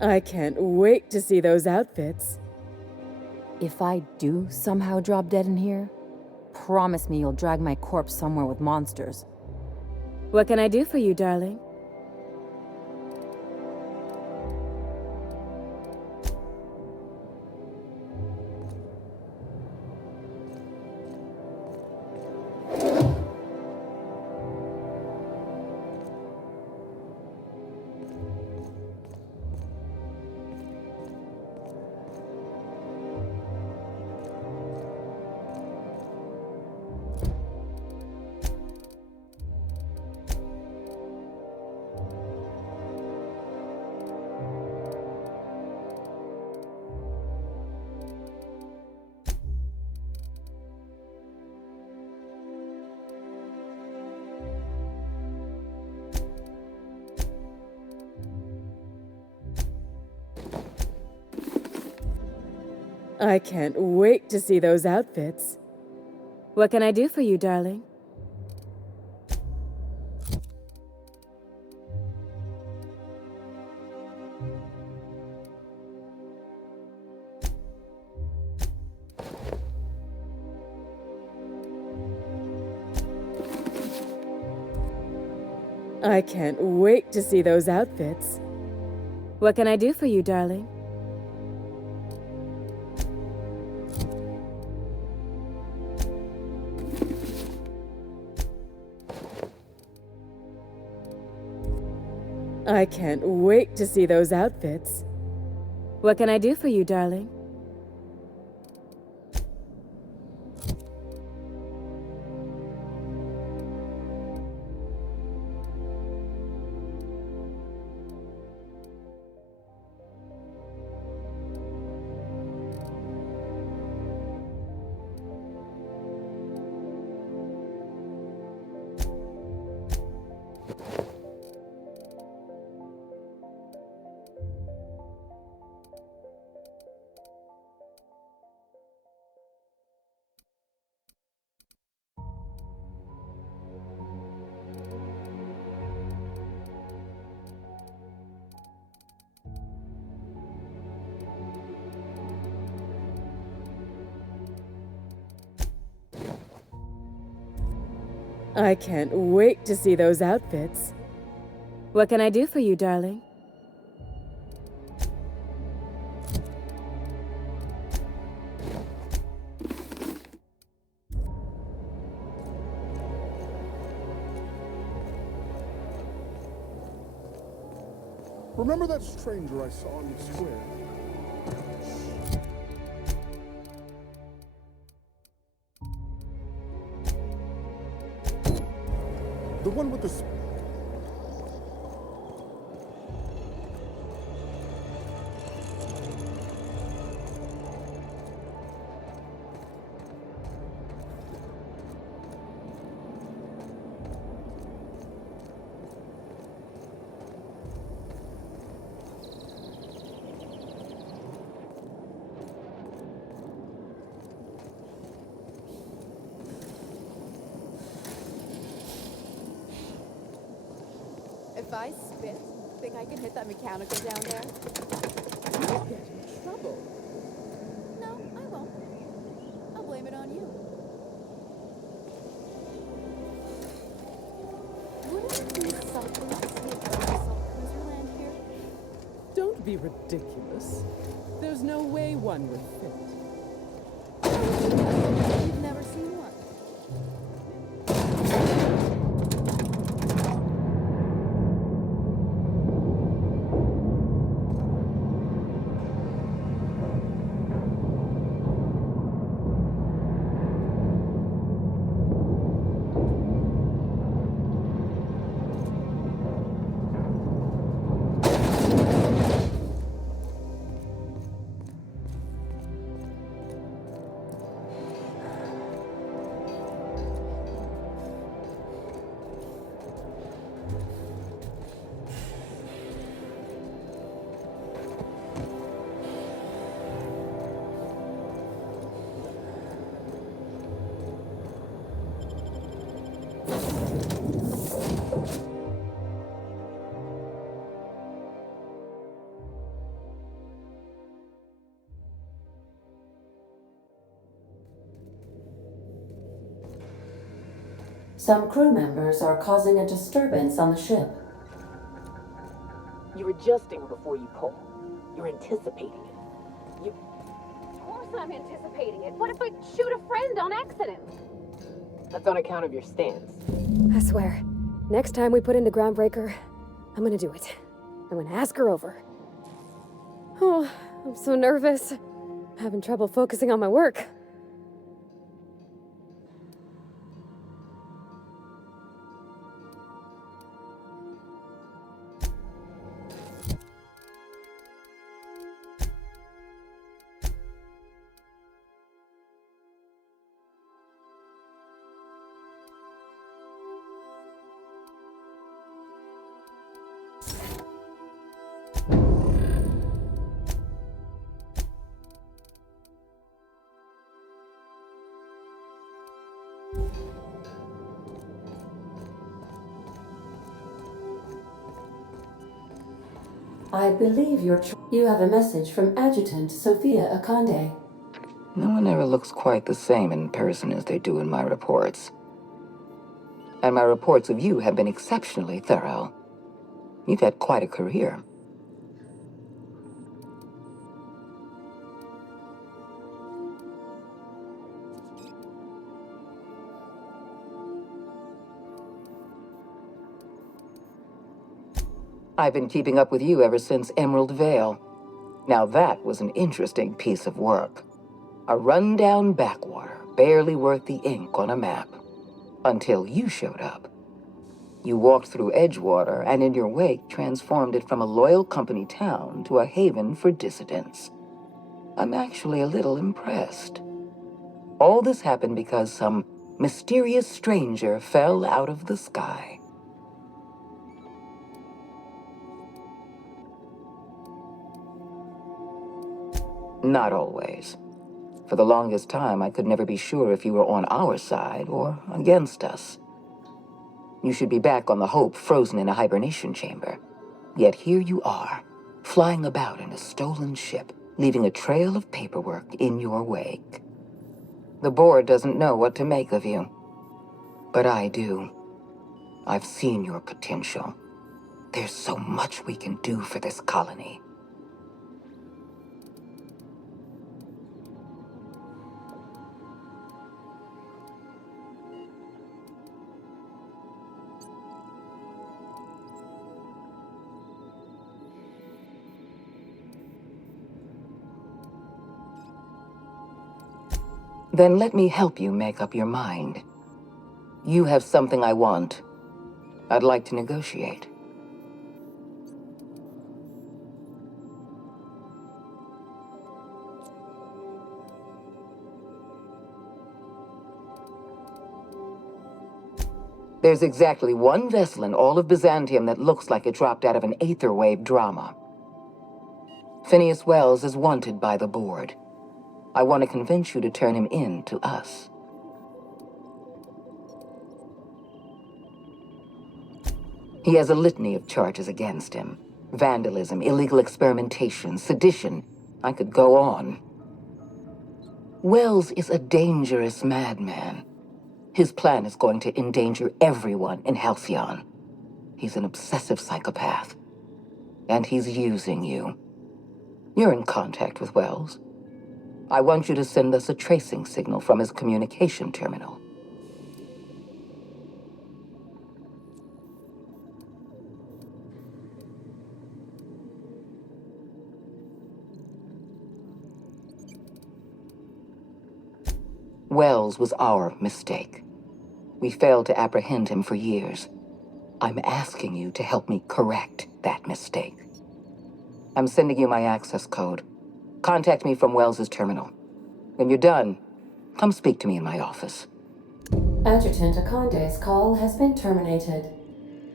I can't wait to see those outfits. If I do somehow drop dead in here, promise me you'll drag my corpse somewhere with monsters. What can I do for you, darling? I can't wait to see those outfits. What can I do for you, darling? I can't wait to see those outfits. What can I do for you, darling? I can't wait to see those outfits. What can I do for you, darling? I can't wait to see those outfits. What can I do for you, darling? Remember that stranger I saw in the square? The one with the... If I spit, think I can hit that mechanical down there? You'll get in trouble. No, I won't. I'll blame it on you. Wouldn't it be something to see a assault cruiser land here? Don't be ridiculous. There's no way one would fit. You've never seen one. Some crew members are causing a disturbance on the ship. You're adjusting before you pull. You're anticipating it. Of course I'm anticipating it. What if I shoot a friend on accident? That's on account of your stance. I swear, next time we put into Groundbreaker, I'm gonna do it. I'm gonna ask her over. Oh, I'm so nervous. Having trouble focusing on my work. I believe you have a message from Adjutant Sophia Akande. No one ever looks quite the same in person as they do in my reports. And my reports of you have been exceptionally thorough. You've had quite a career. I've been keeping up with you ever since Emerald Vale. Now that was an interesting piece of work. A rundown backwater, barely worth the ink on a map. Until you showed up. You walked through Edgewater and in your wake transformed it from a loyal company town to a haven for dissidents. I'm actually a little impressed. All this happened because some mysterious stranger fell out of the sky. Not always. For the longest time, I could never be sure if you were on our side or against us. You should be back on the Hope, frozen in a hibernation chamber. Yet here you are, flying about in a stolen ship, leaving a trail of paperwork in your wake. The board doesn't know what to make of you. But I do. I've seen your potential. There's so much we can do for this colony. Then let me help you make up your mind. You have something I want. I'd like to negotiate. There's exactly one vessel in all of Byzantium that looks like it dropped out of an Aetherwave drama. Phineas Wells is wanted by the board. I want to convince you to turn him in to us. He has a litany of charges against him. Vandalism, illegal experimentation, sedition. I could go on. Wells is a dangerous madman. His plan is going to endanger everyone in Halcyon. He's an obsessive psychopath. And he's using you. You're in contact with Wells. I want you to send us a tracing signal from his communication terminal. Wells was our mistake. We failed to apprehend him for years. I'm asking you to help me correct that mistake. I'm sending you my access code. Contact me from Wells's terminal. When you're done, come speak to me in my office. Adjutant Akande's call has been terminated.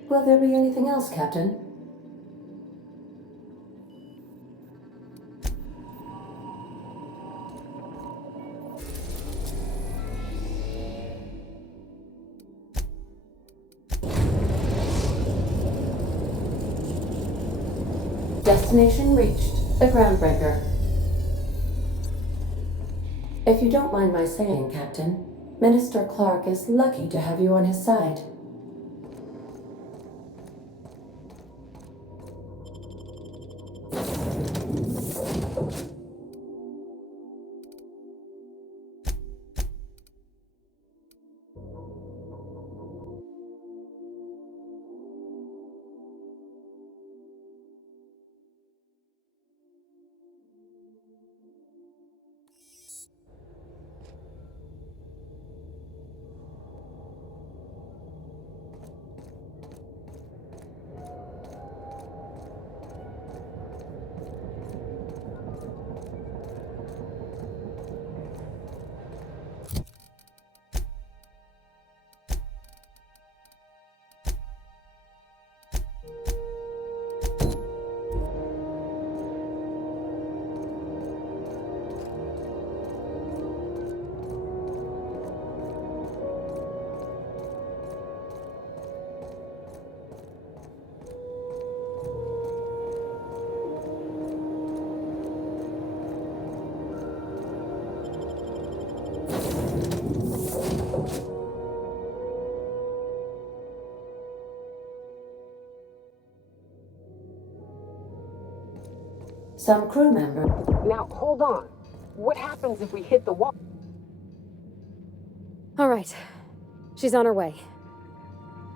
Will there be anything else, Captain? Destination reached, the Groundbreaker. If you don't mind my saying, Captain, Minister Clark is lucky to have you on his side. Some crew member. Now, hold on. What happens if we hit the wall? All right. She's on her way.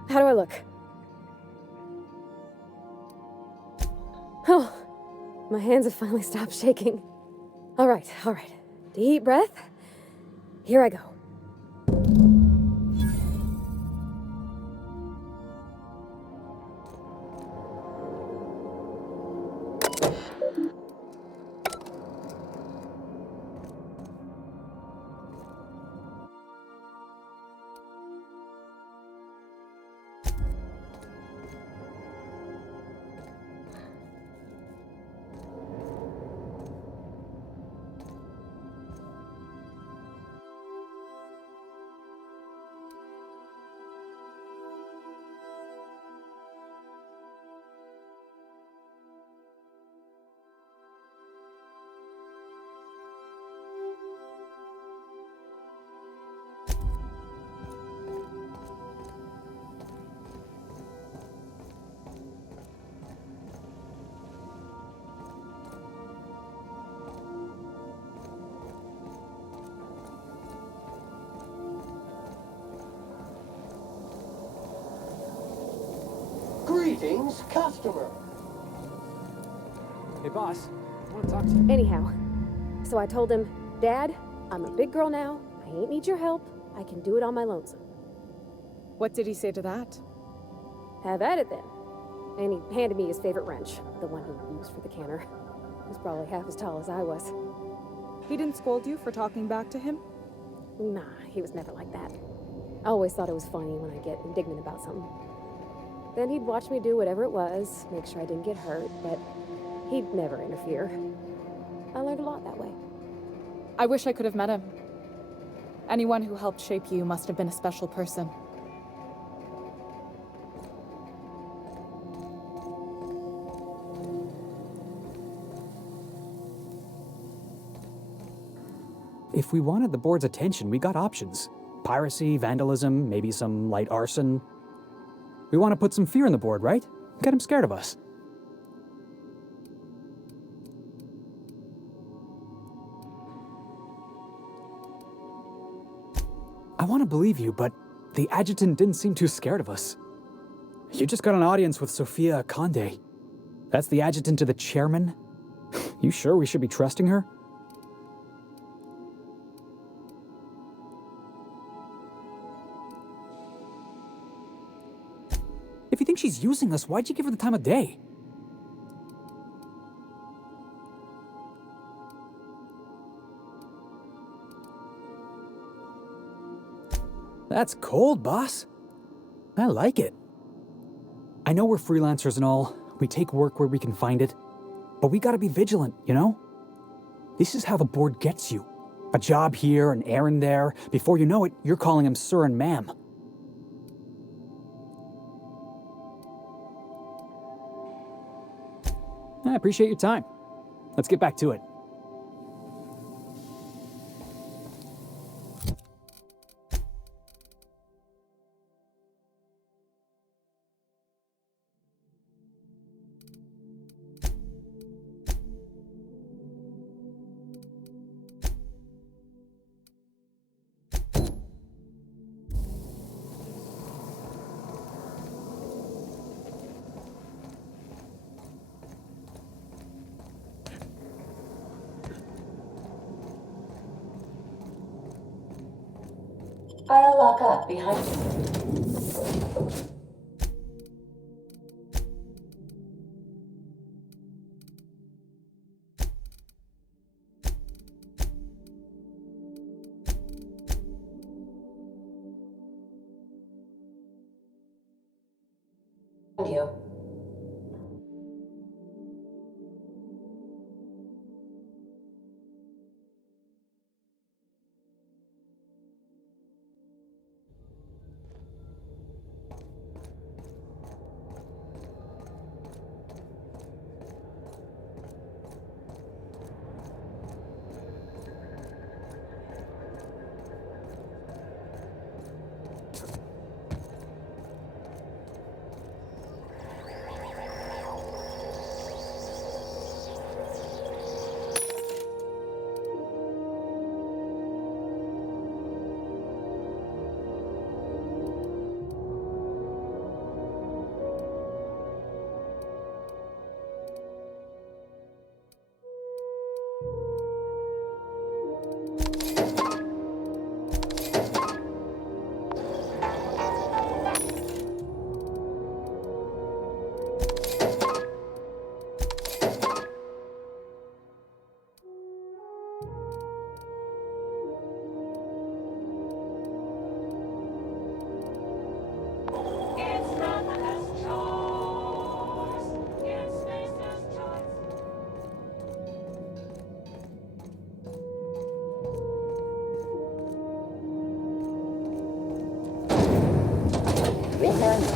How do I look? Oh, my hands have finally stopped shaking. All right. Deep breath. Here I go. Greetings, customer. Hey, boss. I want to talk to you. Anyhow, so I told him, Dad, I'm a big girl now. I ain't need your help. I can do it on my lonesome. What did he say to that? Have at it then. And he handed me his favorite wrench, the one he used for the canner. He was probably half as tall as I was. He didn't scold you for talking back to him? Nah, he was never like that. I always thought it was funny when I get indignant about something. Then he'd watch me do whatever it was, make sure I didn't get hurt, but he'd never interfere. I learned a lot that way. I wish I could have met him. Anyone who helped shape you must have been a special person. If we wanted the board's attention, we got options. Piracy, vandalism, maybe some light arson. We want to put some fear in the board, right? Get him scared of us. I want to believe you, but the adjutant didn't seem too scared of us. You just got an audience with Sophia Conde. That's the adjutant to the chairman? You sure we should be trusting her? If you think she's using us, why'd you give her the time of day? That's cold, boss. I like it. I know we're freelancers and all. We take work where we can find it. But we gotta be vigilant, you know? This is how the board gets you. A job here, an errand there. Before you know it, you're calling him sir and ma'am. I appreciate your time. Let's get back to it. I'll lock up behind you.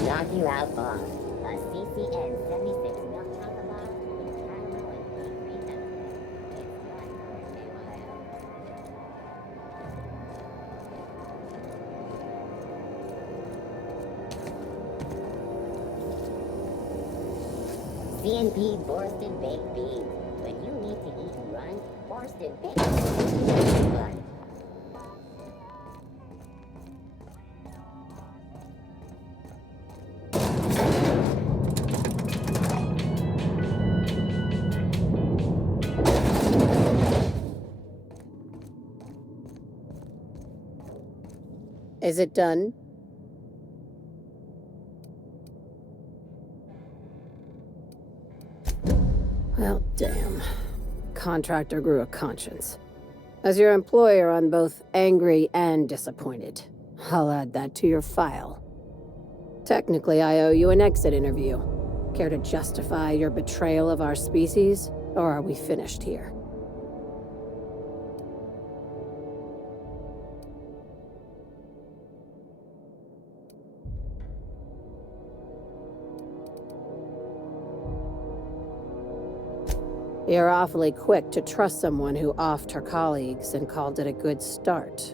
Knock you out bar. A CCN 76 milk chocolate bar with caramel and bakery nuts. It's not Thursday, Ohio. CNP Borston Baked Beans. When you need to eat and run, Borston Baked Beans. Run. Is it done? Well, damn. Contractor grew a conscience. As your employer, I'm both angry and disappointed. I'll add that to your file. Technically, I owe you an exit interview. Care to justify your betrayal of our species, or are we finished here? You're awfully quick to trust someone who offed her colleagues and called it a good start.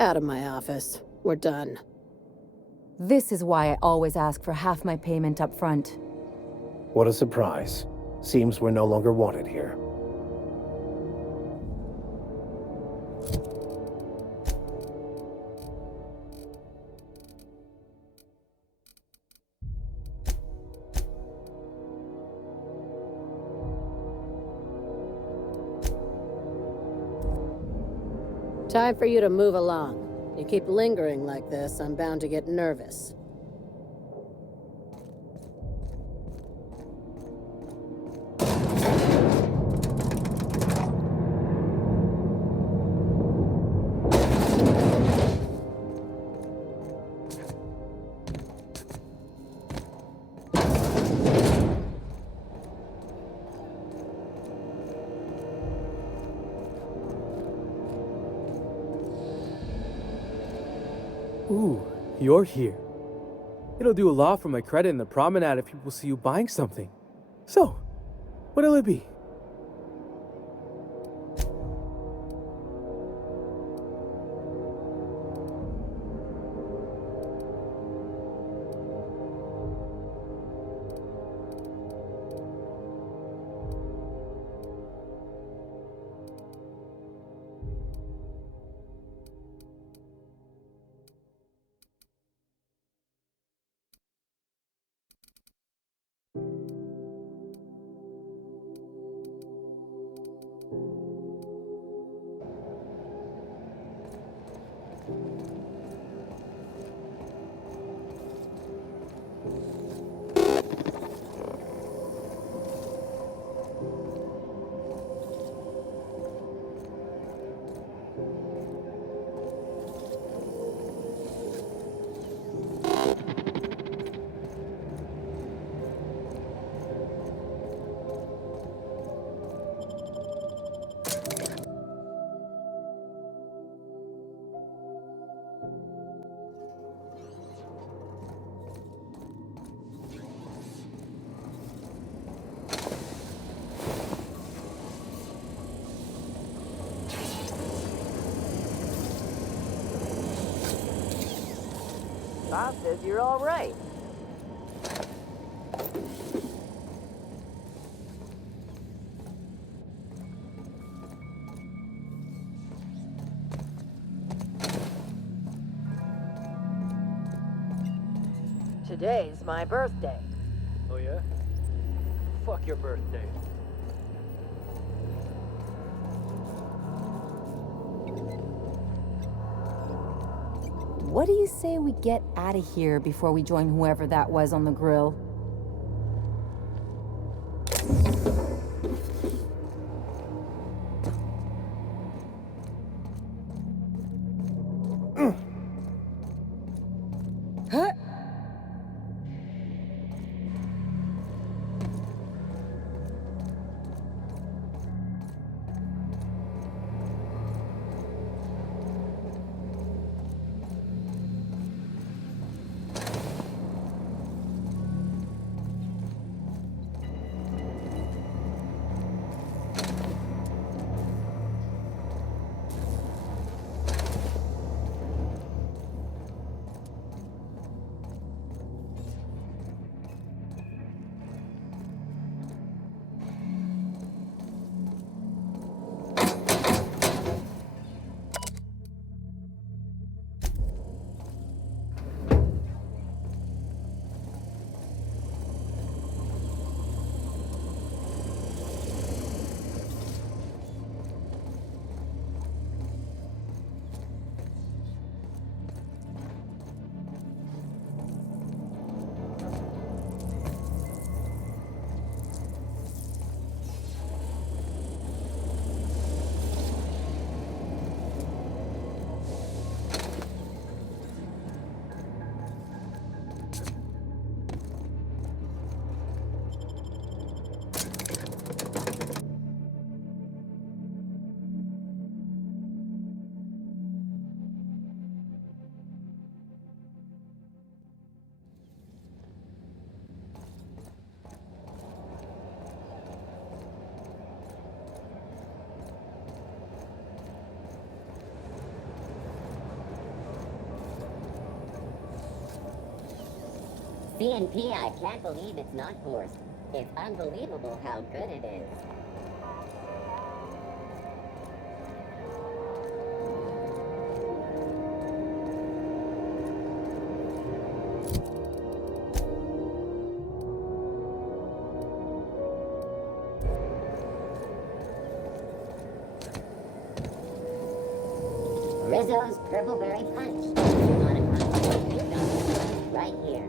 Out of my office. We're done. This is why I always ask for half my payment up front. What a surprise. Seems we're no longer wanted here. Time for you to move along. You keep lingering like this, I'm bound to get nervous. Ooh, you're here. It'll do a lot for my credit in the promenade if people see you buying something. So, what'll it be? Bob says you're all right. Today's my birthday. Oh yeah? Fuck your birthday. What do you say we get out of here before we join whoever that was on the grill? Huh? CNP, I can't believe it's not forced. It's unbelievable how good it is. Rizzo's Purpleberry Punch. You want a punch? You got the punch right here.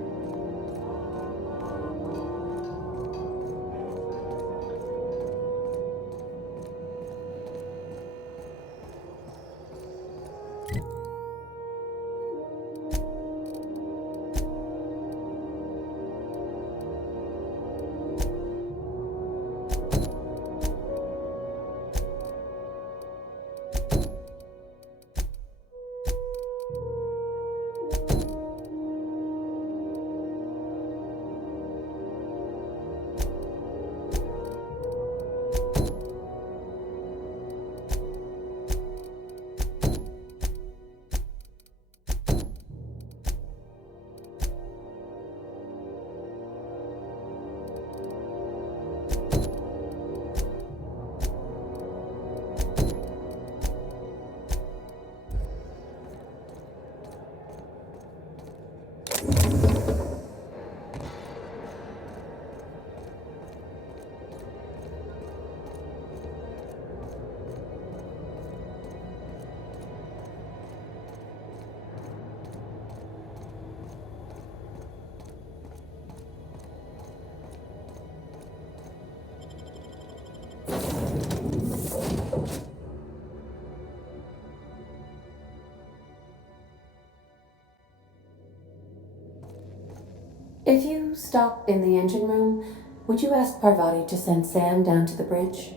If you stop in the engine room, would you ask Parvati to send Sam down to the bridge?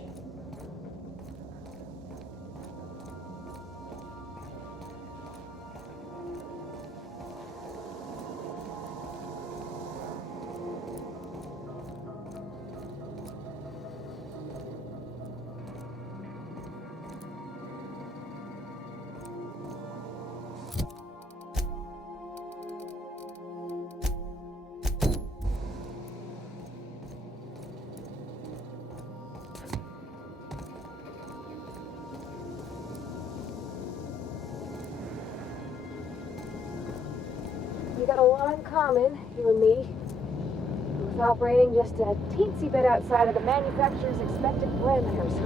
You got a lot in common, you and me. He was operating just a teensy bit outside of the manufacturer's expected parameters,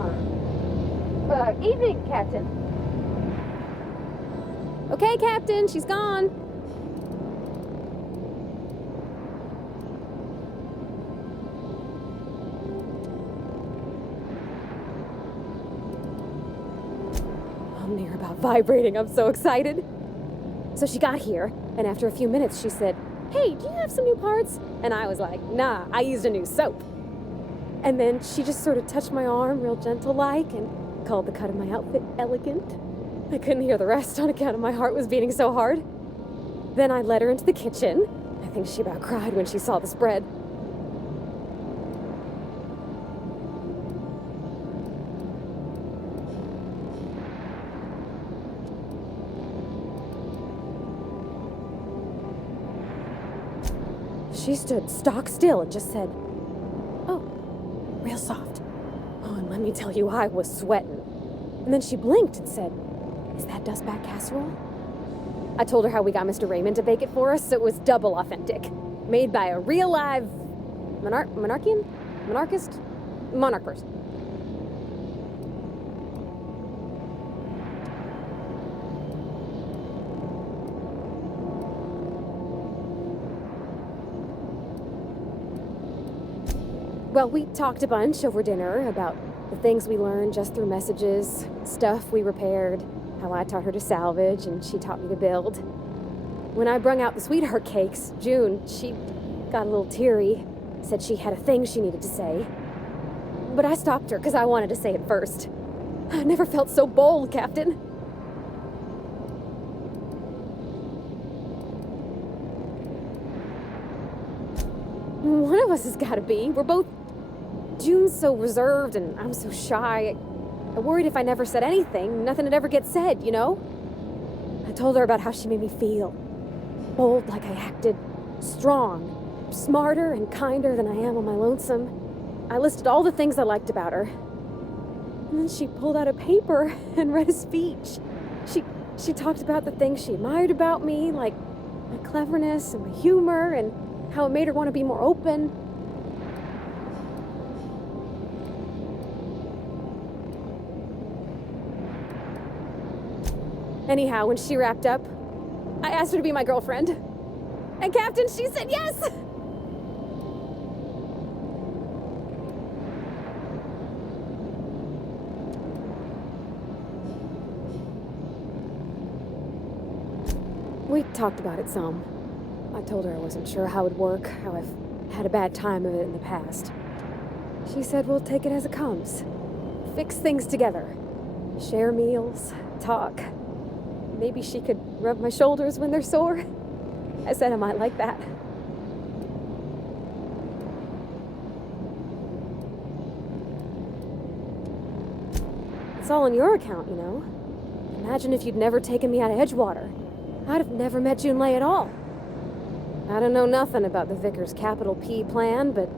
huh? Evening, Captain. Okay, Captain, she's gone. I'm near about vibrating. I'm so excited. So she got here, and after a few minutes, she said, "Hey, do you have some new parts?" And I was like, "Nah, I used a new soap." And then she just sort of touched my arm real gentle-like and called the cut of my outfit elegant. I couldn't hear the rest on account of my heart was beating so hard. Then I led her into the kitchen. I think she about cried when she saw the spread. She stood stock still and just said, "Oh, real soft." Oh, and let me tell you, I was sweating. And then she blinked and said, "Is that dustback casserole?" I told her how we got Mr. Raymond to bake it for us, so it was double authentic. Made by a real live monarch person. Well, we talked a bunch over dinner about the things we learned just through messages, stuff we repaired, how I taught her to salvage and she taught me to build. When I brung out the sweetheart cakes, June, she got a little teary, said she had a thing she needed to say. But I stopped her because I wanted to say it first. I never felt so bold, Captain. One of us has got to be. We're both... June's so reserved and I'm so shy. I worried if I never said anything, nothing would ever get said, you know? I told her about how she made me feel. Bold like I acted. Strong. Smarter and kinder than I am on my lonesome. I listed all the things I liked about her. And then she pulled out a paper and read a speech. She talked about the things she admired about me, like my cleverness and my humor, and how it made her want to be more open. Anyhow, when she wrapped up, I asked her to be my girlfriend. And Captain, she said yes! We talked about it some. I told her I wasn't sure how it would work, how I've had a bad time of it in the past. She said we'll take it as it comes. Fix things together. Share meals, talk. Maybe she could rub my shoulders when they're sore. I said I might like that. It's all on your account, you know. Imagine if you'd never taken me out of Edgewater. I'd have never met Junlei at all. I don't know nothing about the Vickers capital P plan, but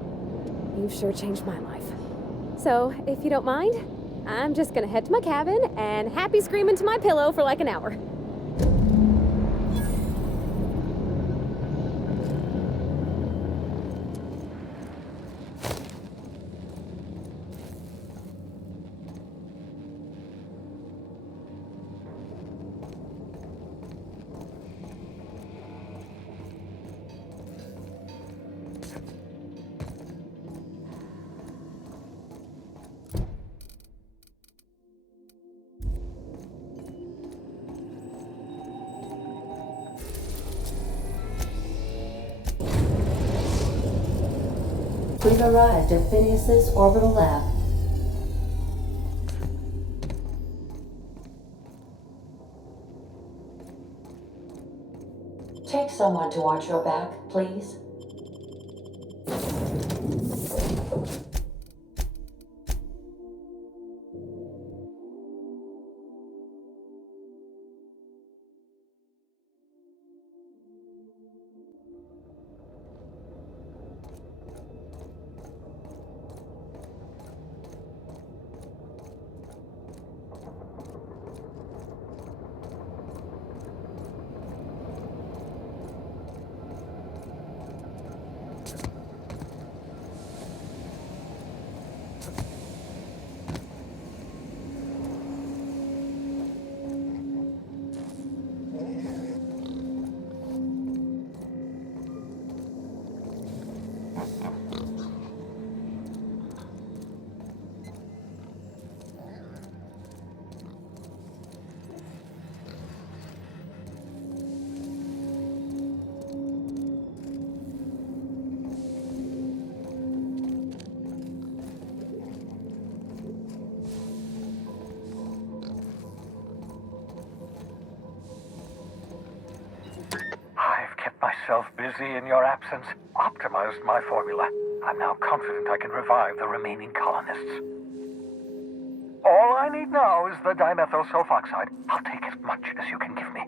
you've sure changed my life. So, if you don't mind, I'm just gonna head to my cabin and happy scream into my pillow for like an hour. We've arrived at Phineas's orbital lab. Take someone to watch your back, please. I've kept myself busy in your absence, optimized my formula. I'm now confident I can revive the remaining colonists. All I need now is the dimethyl sulfoxide. I'll take as much as you can give me.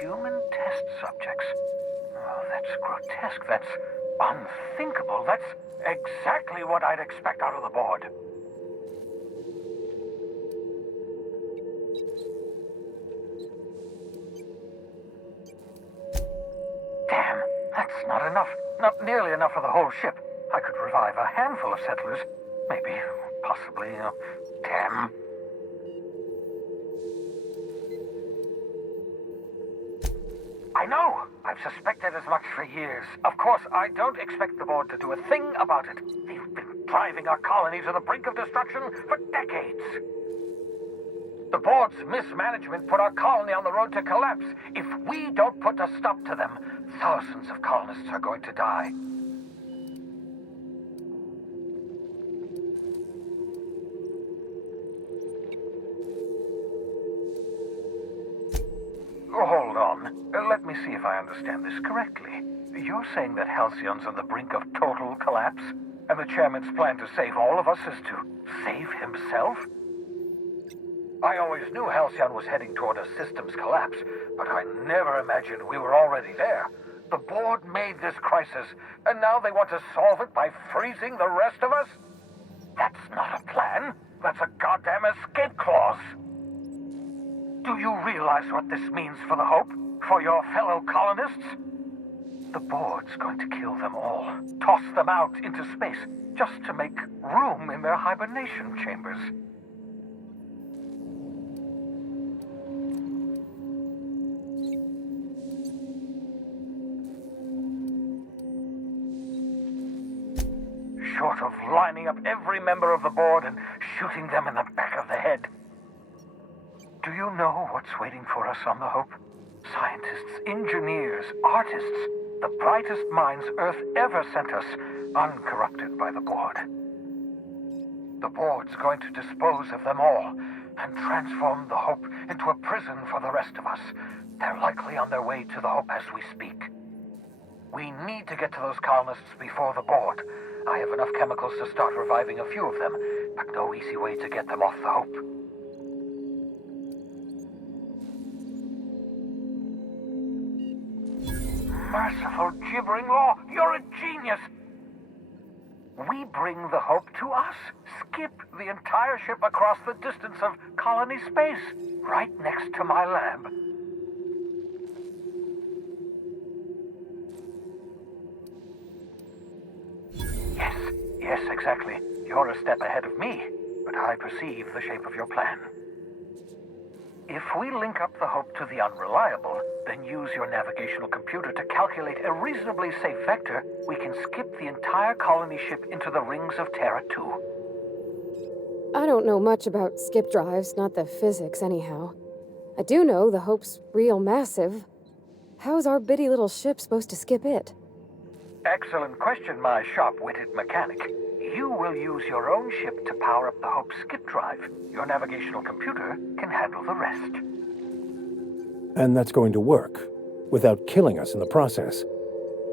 Human test subjects. Oh, that's grotesque. That's unthinkable. That's exactly what I'd expect out of the board. Damn, that's not enough. Not nearly enough for the whole ship. I could revive a handful of settlers. Maybe, possibly, damn. I know! I've suspected as much for years. Of course, I don't expect the board to do a thing about it. They've been driving our colony to the brink of destruction for decades. The board's mismanagement put our colony on the road to collapse. If we don't put a stop to them, thousands of colonists are going to die. Hold on. Let me see if I understand this correctly. You're saying that Halcyon's on the brink of total collapse, and the chairman's plan to save all of us is to save himself? I always knew Halcyon was heading toward a systems collapse, but I never imagined we were already there. The board made this crisis, and now they want to solve it by freezing the rest of us? That's not a plan. That's a goddamn escape clause. Do you realize what this means for the Hope? For your fellow colonists? The board's going to kill them all. Toss them out into space, just to make room in their hibernation chambers. Short of lining up every member of the board and shooting them in the back of the head. Do you know what's waiting for us on the Hope? Scientists, engineers, artists, the brightest minds Earth ever sent us, uncorrupted by the board. The board's going to dispose of them all and transform the Hope into a prison for the rest of us. They're likely on their way to the Hope as we speak. We need to get to those colonists before the board. I have enough chemicals to start reviving a few of them, but no easy way to get them off the Hope. Merciful gibbering law, you're a genius! We bring the Hope to us. Skip the entire ship across the distance of colony space, right next to my lab. Yes, exactly. You're a step ahead of me, but I perceive the shape of your plan. If we link up the Hope to the Unreliable, then use your navigational computer to calculate a reasonably safe vector, we can skip the entire colony ship into the rings of Terra 2. I don't know much about skip drives, not the physics anyhow. I do know the Hope's real massive. How's our bitty little ship supposed to skip it? Excellent question, my sharp-witted mechanic. You will use your own ship to power up the Hope's skip drive. Your navigational computer can handle the rest. And that's going to work, without killing us in the process.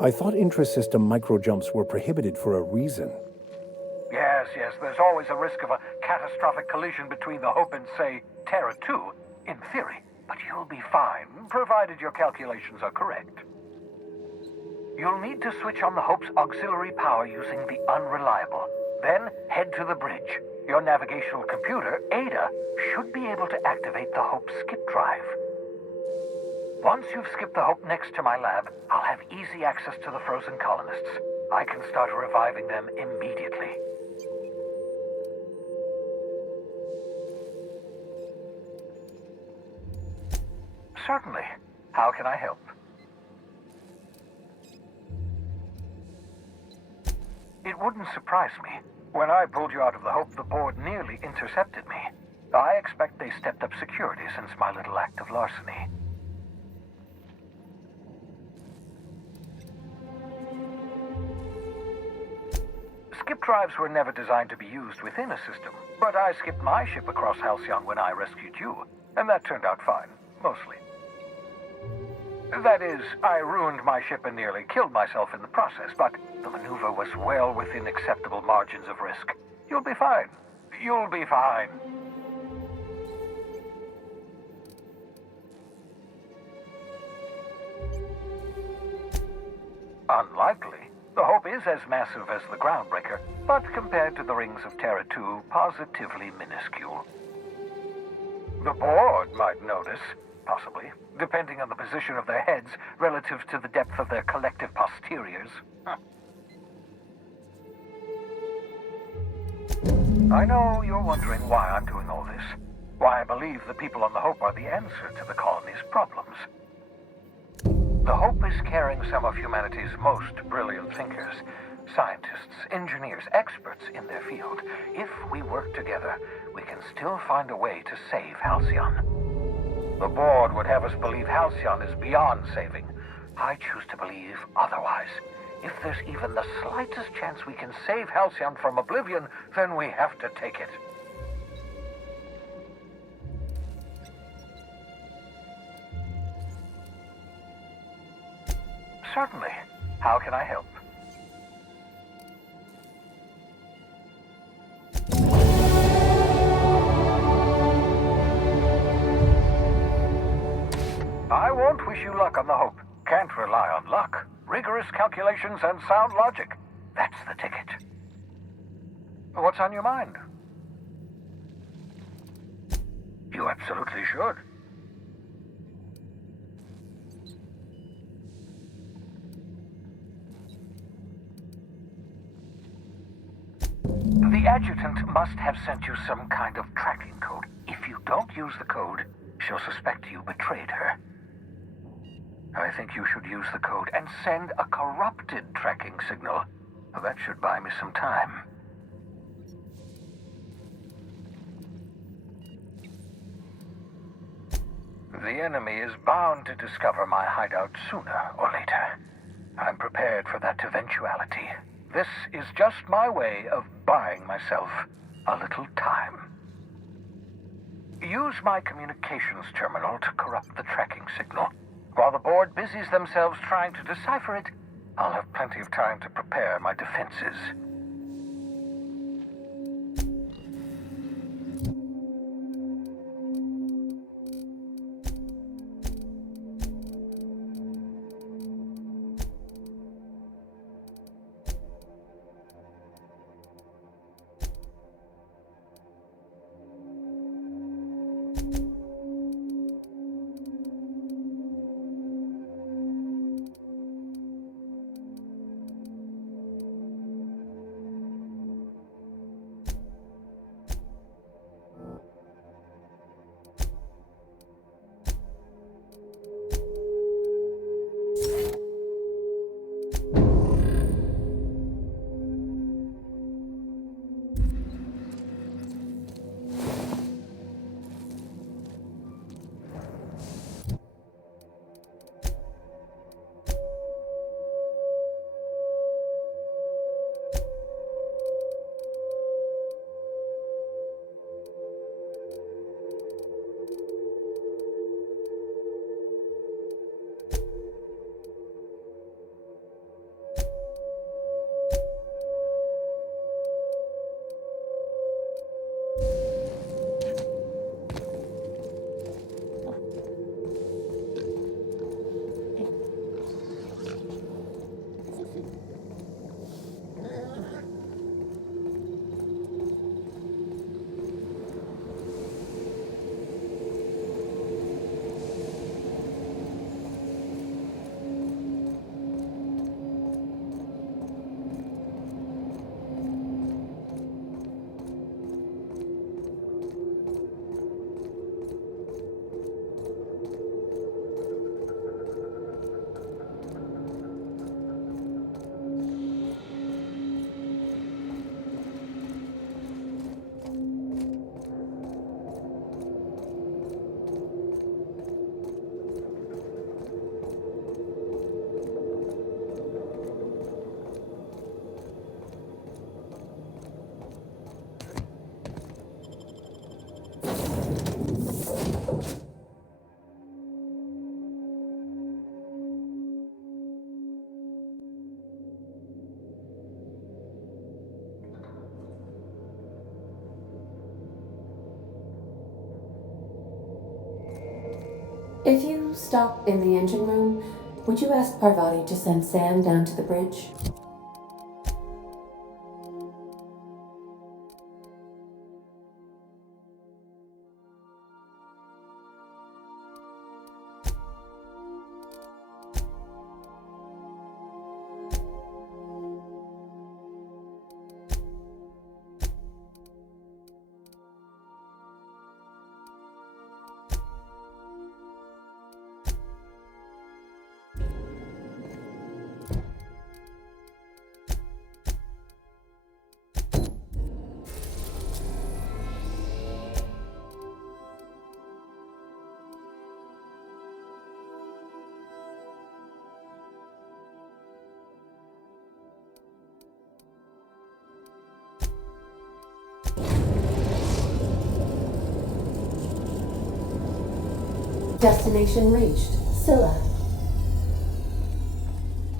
I thought intra-system microjumps were prohibited for a reason. Yes, there's always a risk of a catastrophic collision between the Hope and, say, Terra 2, in theory. But you'll be fine, provided your calculations are correct. You'll need to switch on the Hope's auxiliary power using the unreliable. Then head to the bridge. Your navigational computer, Ada, should be able to activate the Hope's skip drive. Once you've skipped the Hope next to my lab, I'll have easy access to the frozen colonists. I can start reviving them immediately. Certainly. How can I help? It wouldn't surprise me. When I pulled you out of the Hope, the board nearly intercepted me. I expect they stepped up security since my little act of larceny. Skip drives were never designed to be used within a system, but I skipped my ship across Halcyon when I rescued you, and that turned out fine, mostly. That is, I ruined my ship and nearly killed myself in the process, but the maneuver was well within acceptable margins of risk. You'll be fine. You'll be fine. Unlikely. The Hope is as massive as the Groundbreaker, but compared to the rings of Terra 2, positively minuscule. The board might notice, possibly, depending on the position of their heads relative to the depth of their collective posteriors. I know you're wondering why I'm doing all this. Why I believe the people on the Hope are the answer to the colony's problems. The Hope is carrying some of humanity's most brilliant thinkers, scientists, engineers, experts in their field. If we work together, we can still find a way to save Halcyon. The board would have us believe Halcyon is beyond saving. I choose to believe otherwise. If there's even the slightest chance we can save Halcyon from oblivion, then we have to take it. Certainly. How can I help? I won't wish you luck on the Hope. Can't rely on luck. Rigorous calculations and sound logic. That's the ticket. What's on your mind? You absolutely should. The adjutant must have sent you some kind of tracking code. If you don't use the code, she'll suspect you betrayed her. I think you should use the code and send a corrupted tracking signal. That should buy me some time. The enemy is bound to discover my hideout sooner or later. I'm prepared for that eventuality. This is just my way of buying myself a little time. Use my communications terminal to corrupt the tracking signal. While the board busies themselves trying to decipher it, I'll have plenty of time to prepare my defenses. If you stop in the engine room, would you ask Parvati to send Sam down to the bridge? Destination reached. Scylla.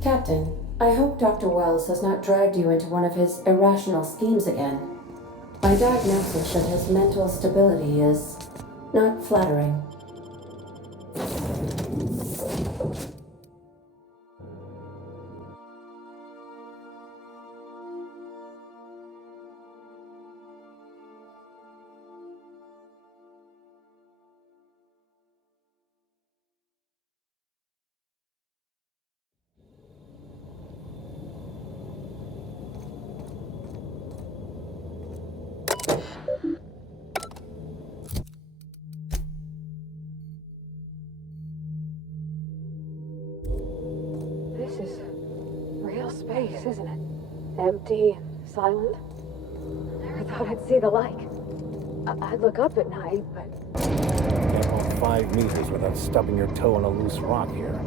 Captain, I hope Dr. Wells has not dragged you into one of his irrational schemes again. My diagnosis that his mental stability is not flattering. This is real space, isn't it? Empty, silent. I thought I'd see the like. I'd look up at night, but... Can't walk 5 meters without stubbing your toe on a loose rock here.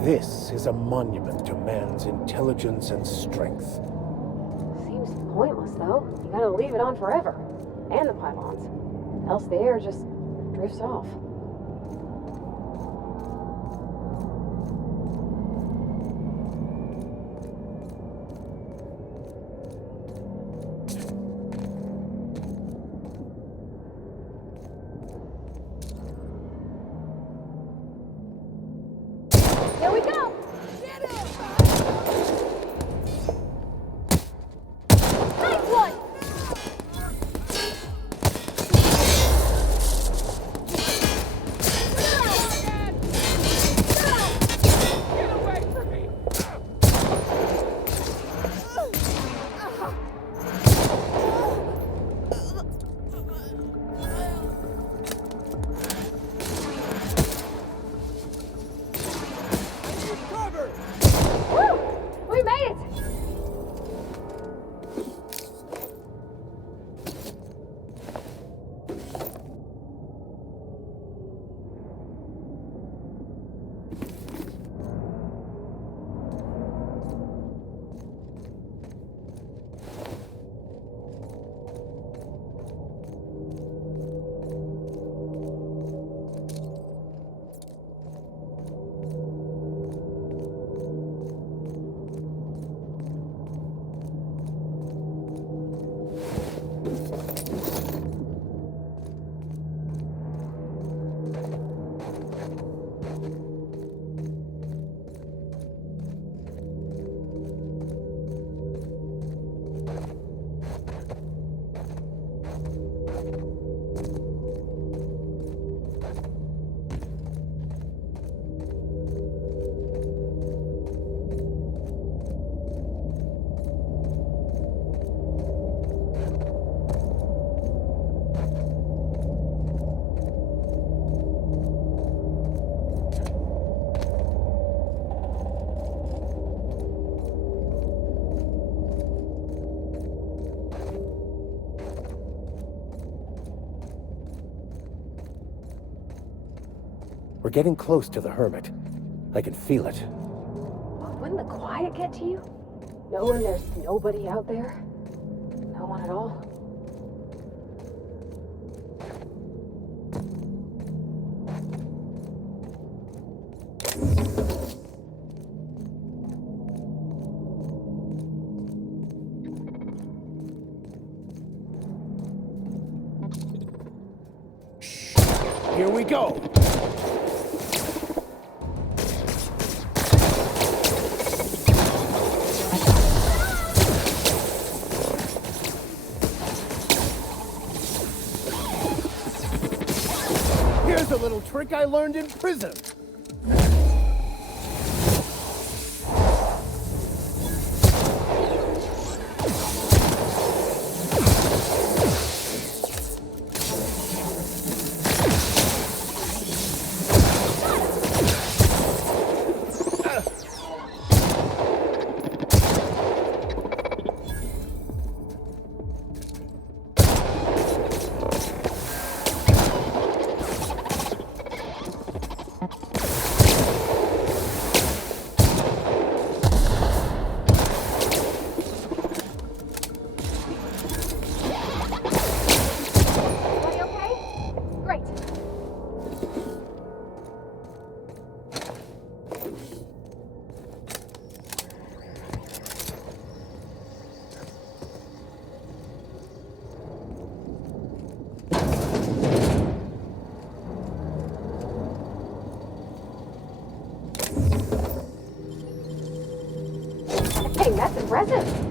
This is a monument to man's intelligence and strength. Seems pointless, though. You gotta leave it on forever. And the pylons. Else the air just drifts off. Here we go! Nice one! Get away from me! Woo! We made it! We're getting close to the hermit. I can feel it. Wouldn't the quiet get to you? Knowing there's nobody out there? No one at all? Here we go! Here's a little trick I learned in prison. Hey, that's impressive.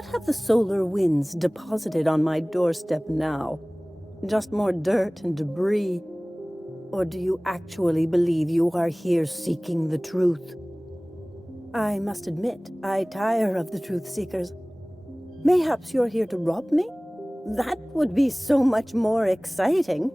What have the solar winds deposited on my doorstep now? Just more dirt and debris? Or do you actually believe you are here seeking the truth? I must admit, I tire of the truth seekers. Mayhaps you're here to rob me? That would be so much more exciting.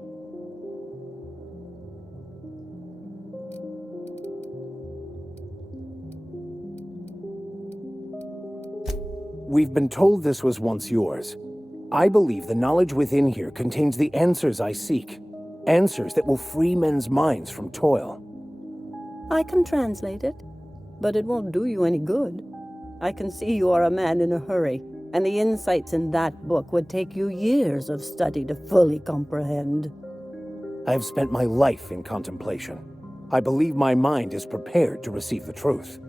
We've been told this was once yours. I believe the knowledge within here contains the answers I seek. Answers that will free men's minds from toil. I can translate it, but it won't do you any good. I can see you are a man in a hurry, and the insights in that book would take you years of study to fully comprehend. I have spent my life in contemplation. I believe my mind is prepared to receive the truth.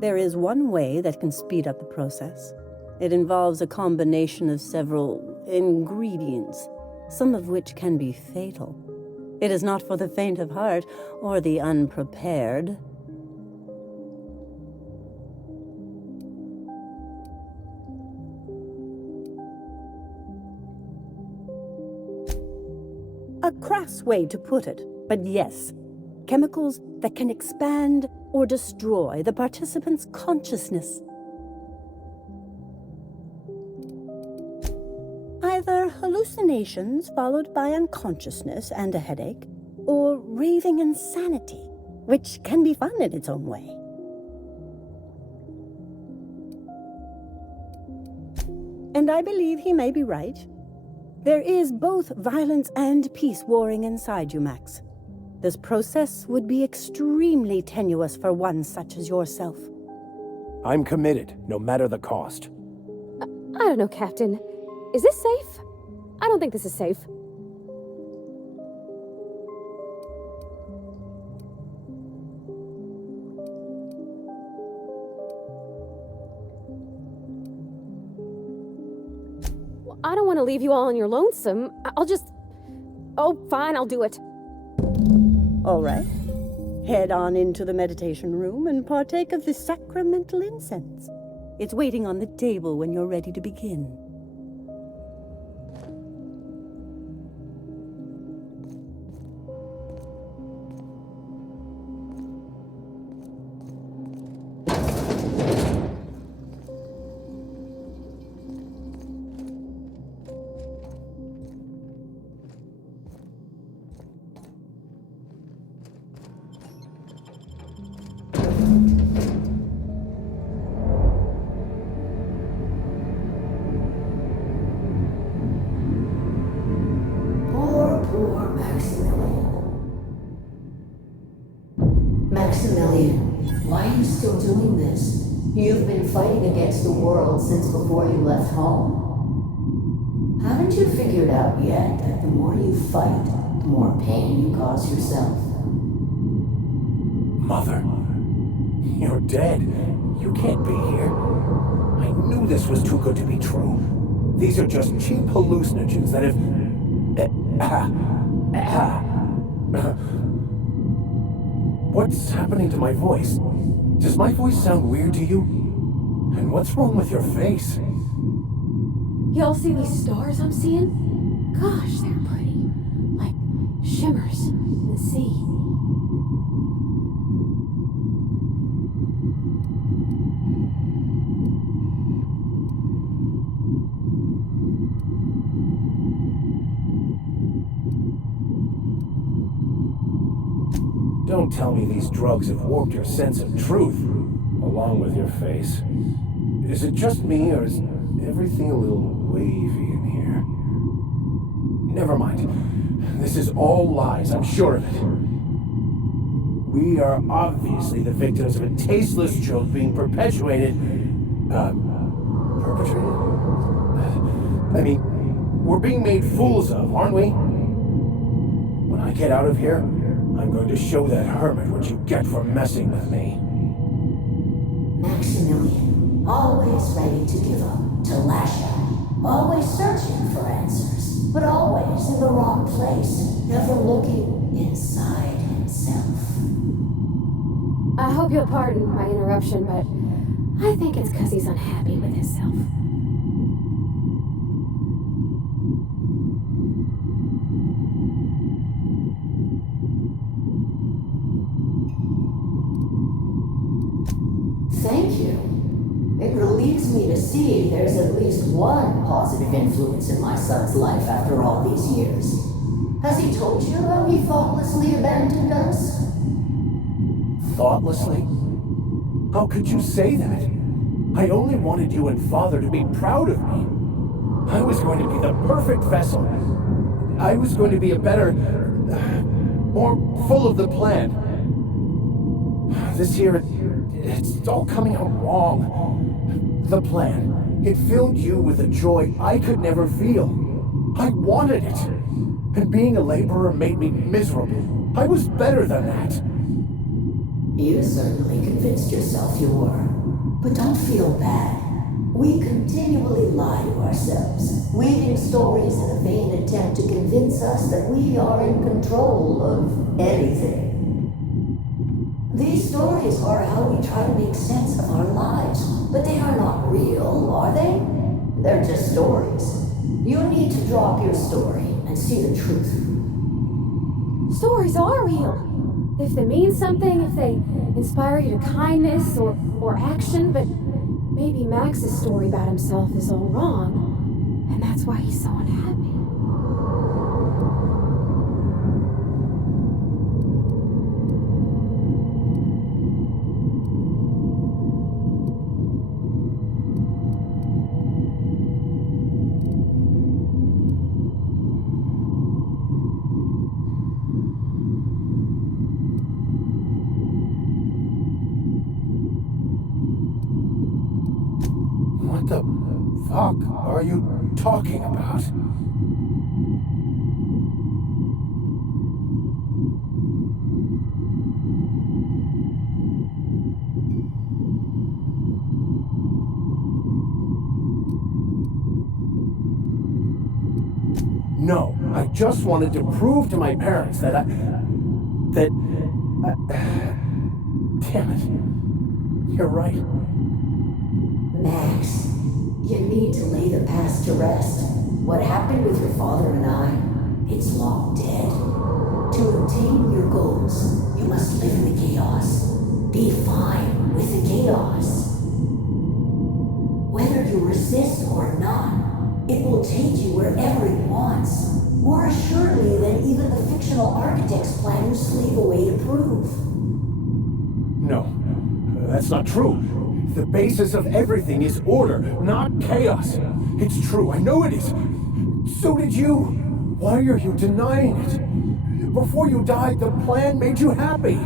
There is one way that can speed up the process. It involves a combination of several ingredients, some of which can be fatal. It is not for the faint of heart or the unprepared. A crass way to put it, but yes. Chemicals that can expand or destroy the participant's consciousness. Either hallucinations followed by unconsciousness and a headache, or raving insanity, which can be fun in its own way. And I believe he may be right. There is both violence and peace warring inside you, Max. This process would be extremely tenuous for one such as yourself. I'm committed, no matter the cost. I don't know, Captain. Is this safe? I don't think this is safe. Well, I don't want to leave you all on your lonesome. I'll just... Oh, fine, I'll do it. All right. Head on into the meditation room and partake of the sacramental incense. It's waiting on the table when you're ready to begin. Maximilian, why are you still doing this? You've been fighting against the world since before you left home. Haven't you figured out yet that the more you fight, the more pain you cause yourself? Mother, you're dead. You can't be here. I knew this was too good to be true. These are just cheap hallucinogens that have... What's happening to my voice? Does my voice sound weird to you? And what's wrong with your face? Y'all see these stars I'm seeing? Gosh, they're pretty. Like shimmers in the sea. Don't tell me these drugs have warped your sense of truth, along with your face. Is it just me, or is everything a little wavy in here? Never mind. This is all lies, I'm sure of it. We are obviously the victims of a tasteless joke being perpetuated... perpetrated? I mean, we're being made fools of, aren't we? When I get out of here, I'm going to show that hermit what you get for messing with me. Maximilian, always ready to give up, to lash out, always searching for answers. but always in the wrong place, never looking inside himself. I hope you'll pardon my interruption, but I think it's because he's unhappy with himself. Thank you. It relieves me to see there's at least one positive influence in my son's life after all these years. Has he told you how he thoughtlessly abandoned us? Thoughtlessly? How could you say that? I only wanted you and Father to be proud of me. I was going to be the perfect vessel. I was going to be a better, more full of the plan. This year, it's all coming out wrong. The plan, it filled you with a joy I could never feel. I wanted it. And being a laborer made me miserable. I was better than that. You certainly convinced yourself you were. But don't feel bad. We continually lie to ourselves, weaving stories in a vain attempt to convince us that we are in control of anything. These stories are how we try to make sense of our lives, but they are not real, are they? They're just stories. You need to drop your story and see the truth. Stories are real. If they mean something, if they inspire you to kindness or action, but maybe Max's story about himself is all wrong, and that's why he's so unhappy. What the fuck are you talking about? No, I just wanted to prove to my parents that damn it. You're right. Max, you need to lay the past to rest. What happened with your father and I, it's long dead. To attain your goals, you must live in the chaos. Be fine with the chaos. Whether you resist or not, it will take you wherever it wants. More assuredly than even the fictional architect's plan you slave away to prove. No, that's not true. The basis of everything is order, not chaos. It's true, I know it is. So did you. Why are you denying it? Before you died, the plan made you happy.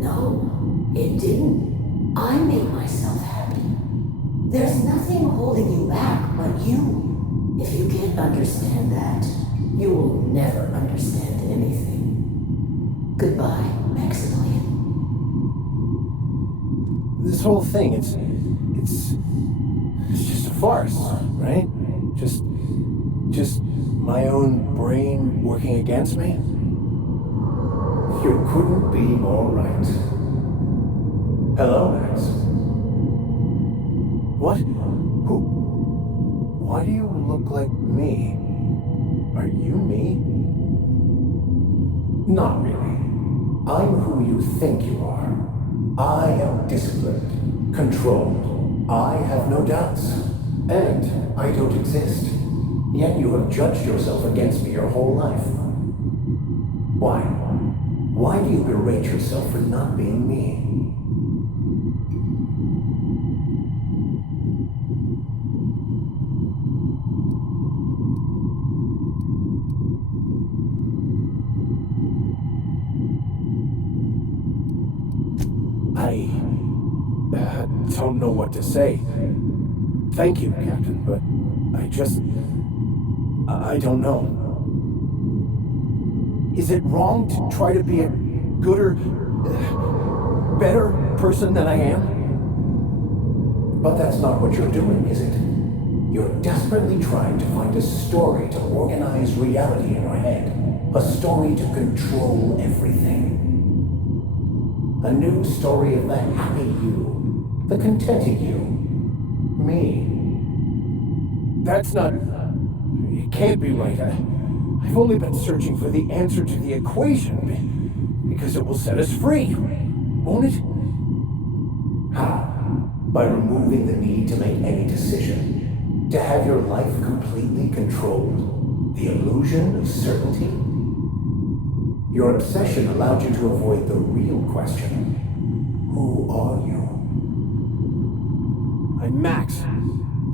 No, it didn't. I made myself happy. There's nothing holding you back but you. If you can't understand that, you will never understand anything. Goodbye, Maximilian. This whole thing, it's just a farce, right? Just my own brain working against me? You couldn't be more right. Hello, Max. What? Who? Why do you look like me? Are you me? Not really. I'm who you think you are. I am disciplined, controlled. I have no doubts. And I don't exist. Yet you have judged yourself against me your whole life. Why? Why do you berate yourself for not being me? I don't know what to say. Thank you, Captain, but I don't know. Is it wrong to try to be a gooder, better person than I am? But that's not what you're doing, is it? You're desperately trying to find a story to organize reality in your head. A story to control everything. A new story of the happy you, the contented you, me. That's not... It can't be right. I've only been searching for the answer to the equation because it will set us free, won't it? How? By removing the need to make any decision. To have your life completely controlled. The illusion of certainty. Your obsession allowed you to avoid the real question. Who are you? I'm Max.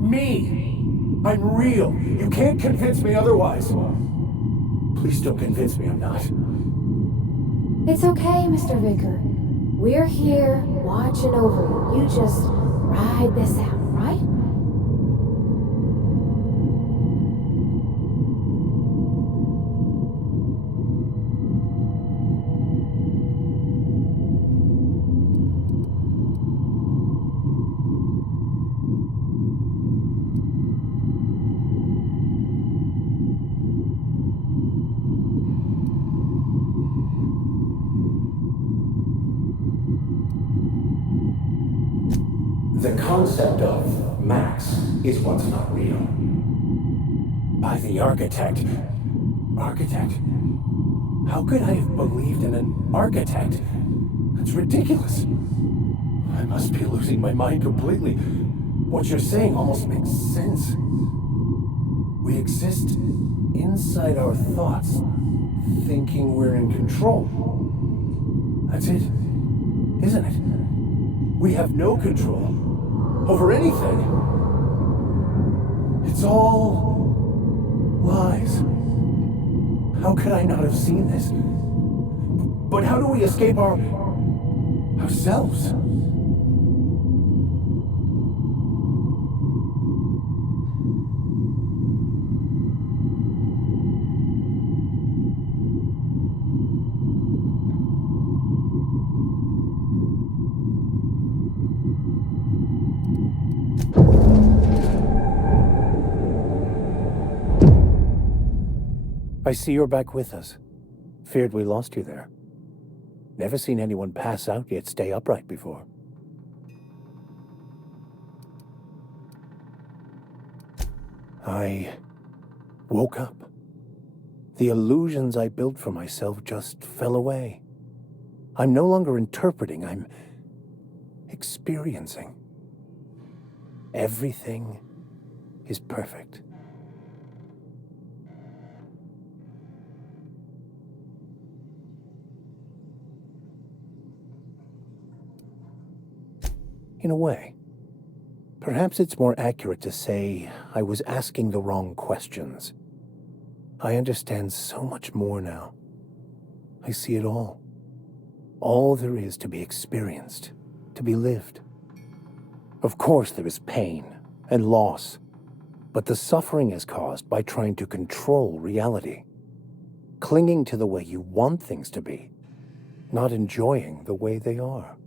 Me! I'm real. You can't convince me otherwise. Please don't convince me I'm not. It's okay, Mr. Vicker. We're here watching over you. You just ride this out, right? The concept of Max is what's not real. By the architect. Architect? How could I have believed in an architect? That's ridiculous. I must be losing my mind completely. What you're saying almost makes sense. We exist inside our thoughts, thinking we're in control. That's it, isn't it? We have no control over anything. It's all lies. How could I not have seen this? But how do we escape ourselves? I see you're back with us. Feared we lost you there. Never seen anyone pass out yet stay upright before. I woke up. The illusions I built for myself just fell away. I'm no longer interpreting, I'm experiencing. Everything is perfect. In a way. Perhaps it's more accurate to say I was asking the wrong questions. I understand so much more now. I see it all. All there is to be experienced, to be lived. Of course there is pain and loss, but the suffering is caused by trying to control reality, clinging to the way you want things to be, not enjoying the way they are.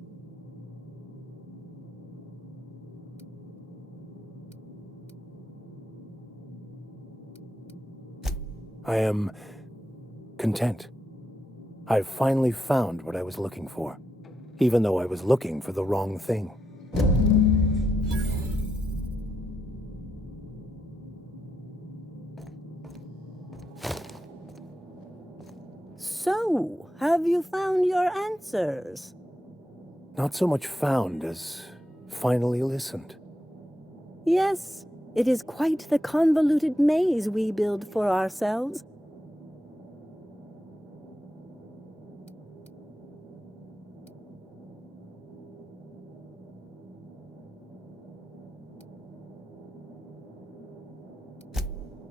I am content. I've finally found what I was looking for, even though I was looking for the wrong thing. So, have you found your answers? Not so much found as finally listened. Yes, it is quite the convoluted maze we build for ourselves.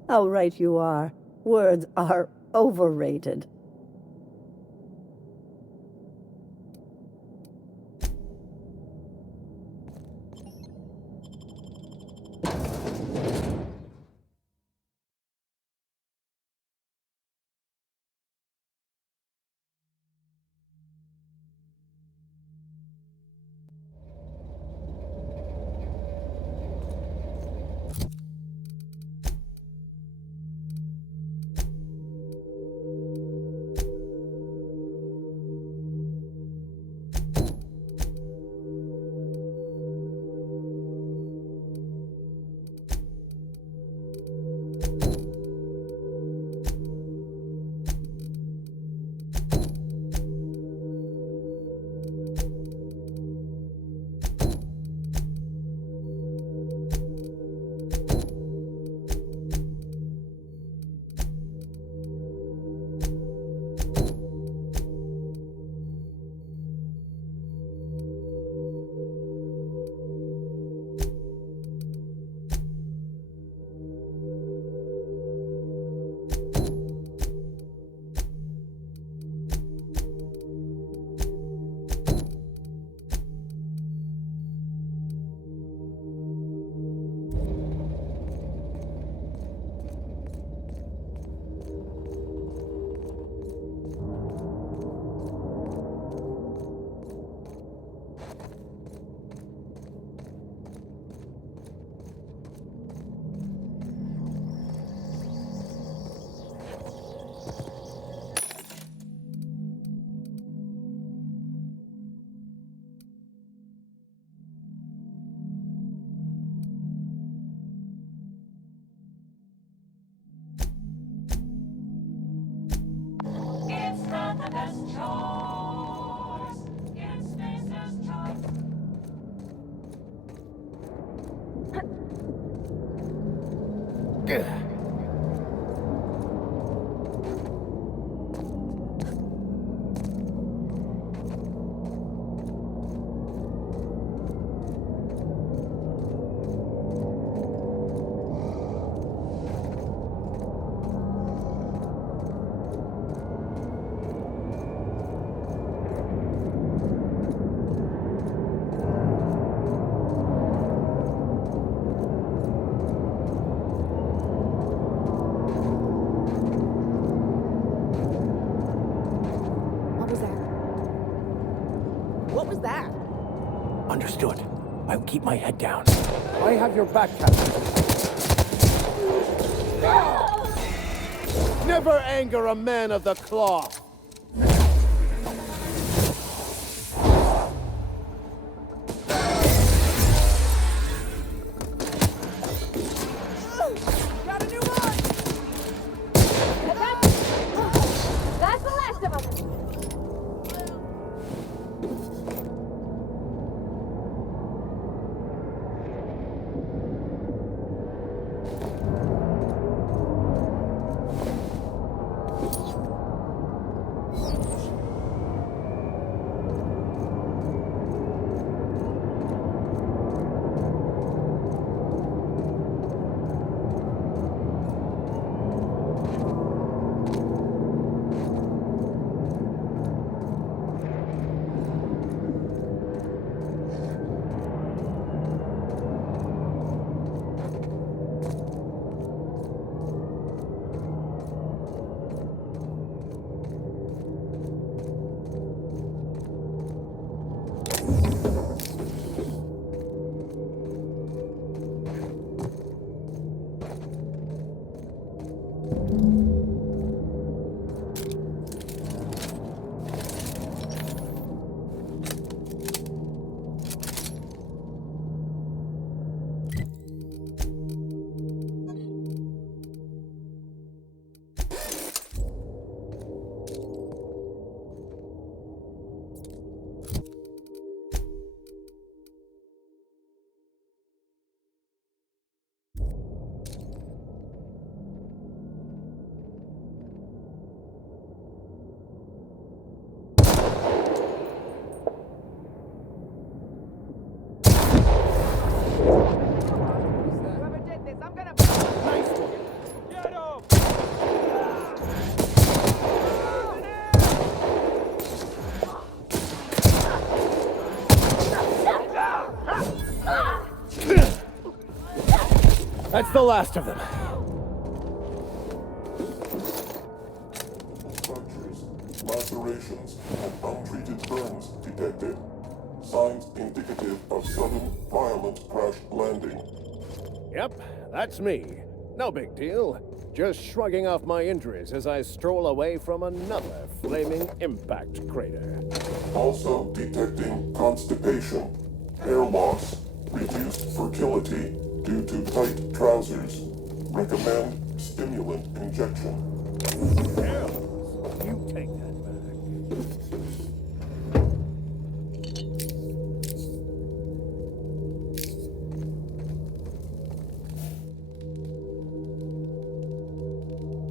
How right you are. Words are overrated. What was that? What was that? Understood. I'll keep my head down. I have your back, Captain. Never anger a man of the cloth. Got a new one! That's the last of them. That's the last of them. Fractures, lacerations, and untreated burns detected. Signs indicative of sudden, violent crash landing. Yep, that's me. No big deal. Just shrugging off my injuries as I stroll away from another flaming impact crater. Also detecting constipation, hair loss, reduced fertility due to tight trousers. Recommend stimulant injection. You take that back.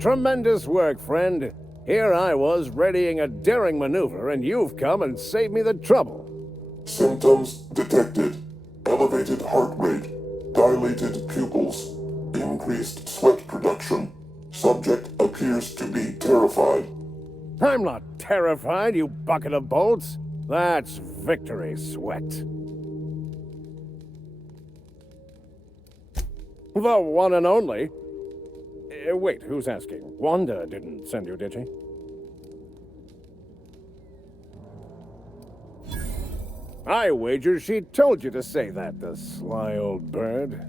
Tremendous work, friend. Here I was readying a daring maneuver, and you've come and saved me the trouble. Symptoms detected. Elevated heart rate, dilated pupils, increased sweat production. Subject appears to be terrified. I'm not terrified, you bucket of bolts. That's victory sweat. The one and only. Wait, who's asking? Wanda didn't send you, did she? I wager she told you to say that, the sly old bird.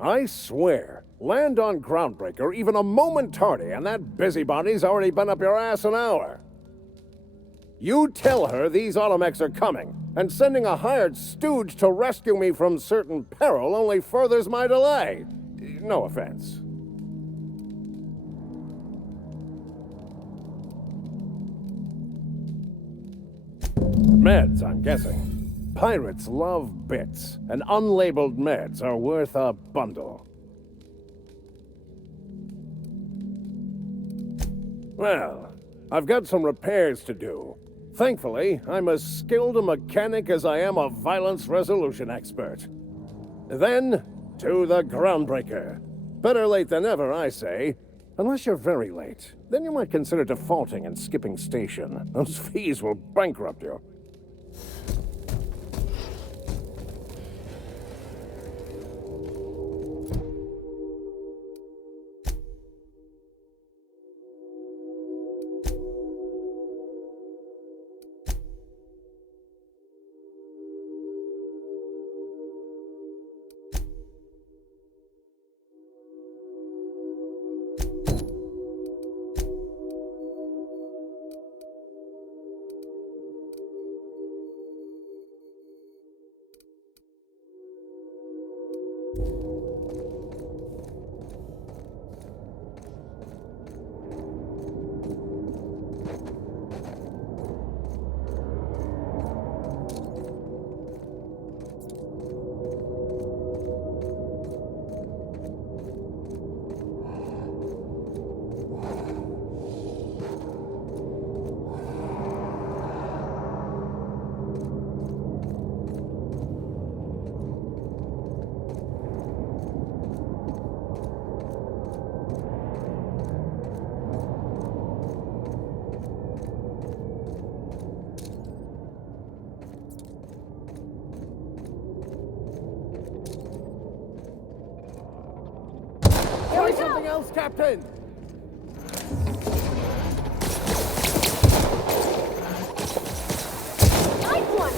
I swear, land on Groundbreaker even a moment tardy, and that busybody's already been up your ass an hour. You tell her these automechs are coming, and sending a hired stooge to rescue me from certain peril only furthers my delay. No offense. Meds, I'm guessing. Pirates love bits, and unlabeled meds are worth a bundle. Well, I've got some repairs to do. Thankfully, I'm as skilled a mechanic as I am a violence resolution expert. Then, to the groundbreaker. Better late than never, I say. Unless you're very late. Then you might consider defaulting and skipping station. Those fees will bankrupt you. Try something else, Captain! Nice one!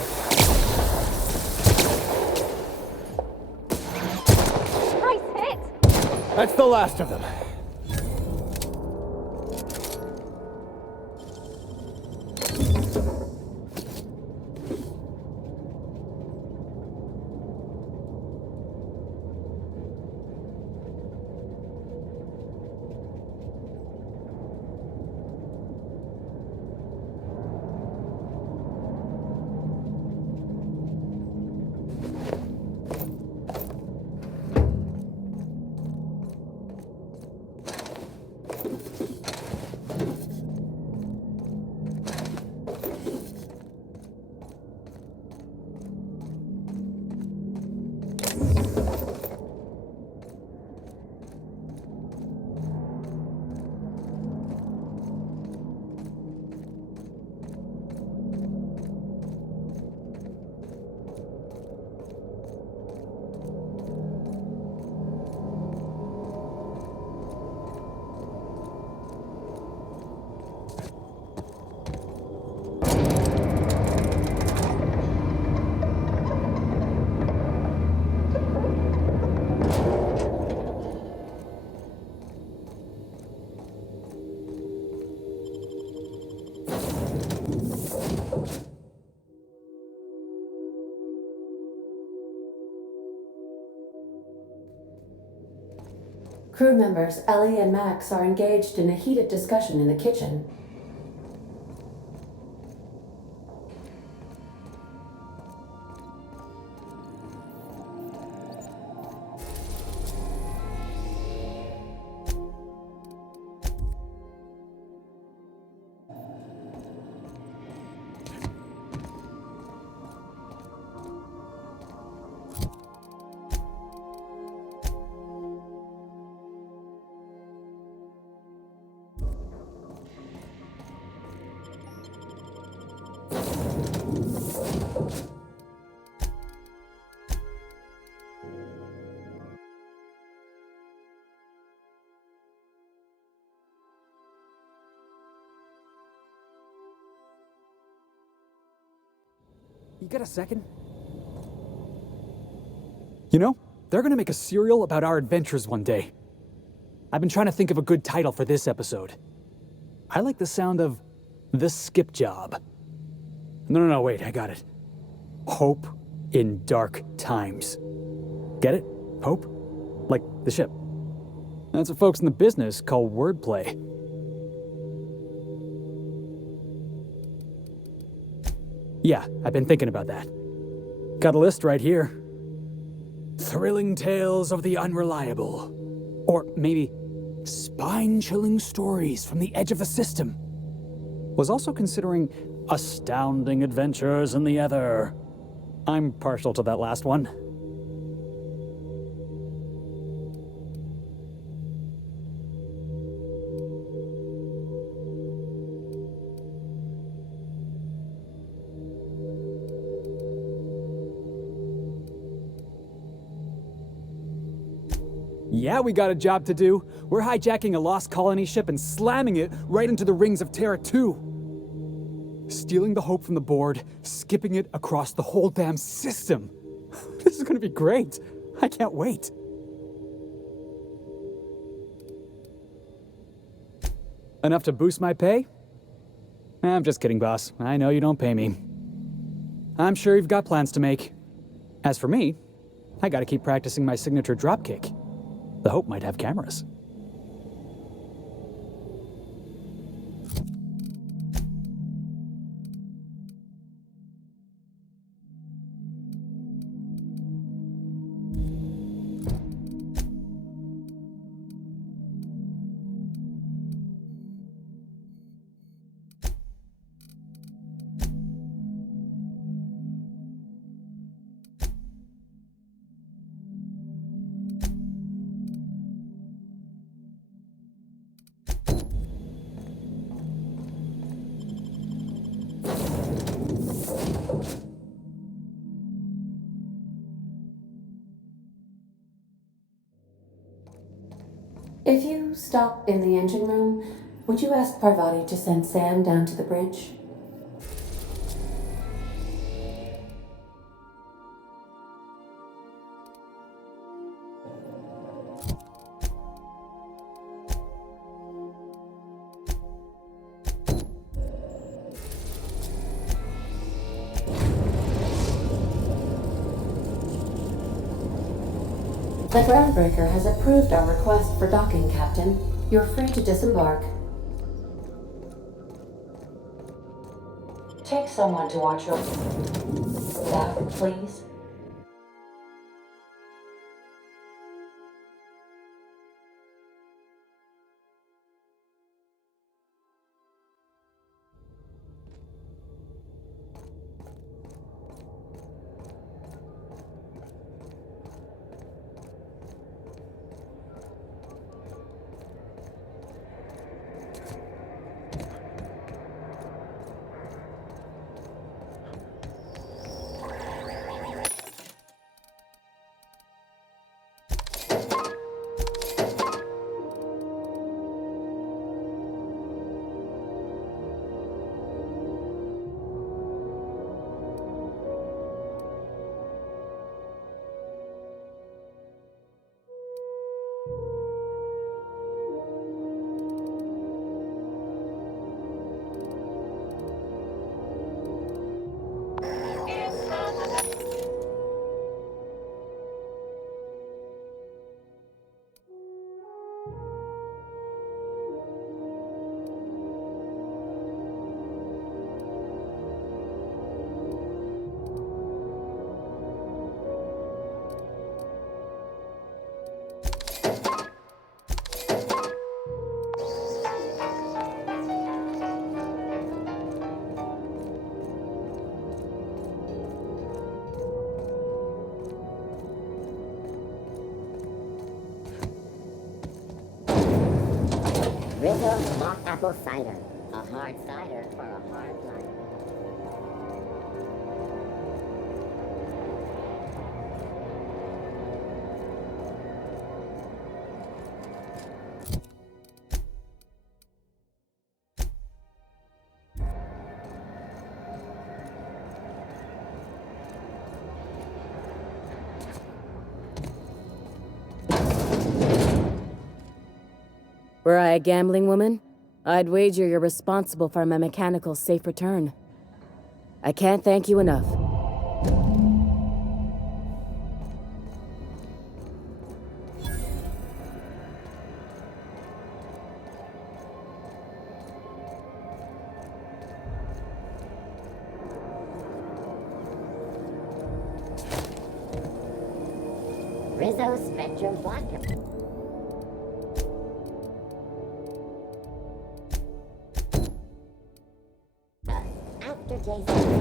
Nice hit! That's the last of them. Crew members Ellie and Max are engaged in a heated discussion in the kitchen. You got a second? You know, they're gonna make a serial about our adventures one day. I've been trying to think of a good title for this episode. I like the sound of The Skip Job. No, wait, I got it. Hope in Dark Times. Get it? Hope? Like the ship. That's what folks in the business call wordplay. Yeah, I've been thinking about that. Got a list right here. Thrilling tales of the unreliable. Or maybe spine-chilling stories from the edge of the system. Was also considering astounding adventures in the ether. I'm partial to that last one. Yeah, we got a job to do. We're hijacking a lost colony ship and slamming it right into the rings of Terra 2. Stealing the hope from the board, skipping it across the whole damn system. This is gonna be great. I can't wait. Enough to boost my pay? I'm just kidding, boss. I know you don't pay me. I'm sure you've got plans to make. As for me, I gotta keep practicing my signature dropkick. The Hope might have cameras. If you stop in the engine room, would you ask Parvati to send Sam down to the bridge? The groundbreaker has approved our request for docking, Captain. You're free to disembark. Take someone to watch your back, please. Rizzo's mock apple cider. A hard cider for a hard life. Were I a gambling woman, I'd wager you're responsible for my mechanical safe return. I can't thank you enough. So spit your vodka. Aftertaste.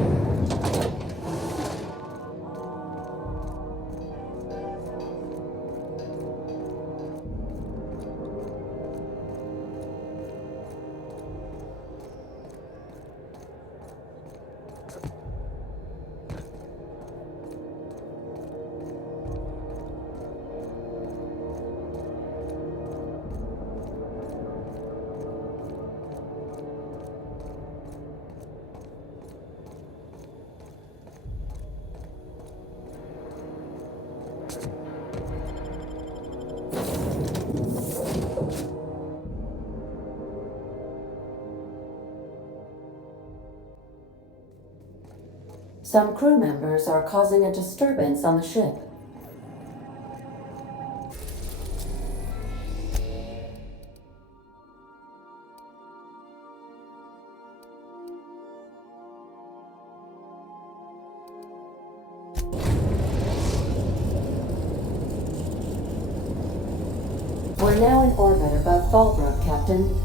Some crew members are causing a disturbance on the ship. We're now in orbit above Fallbrook, Captain.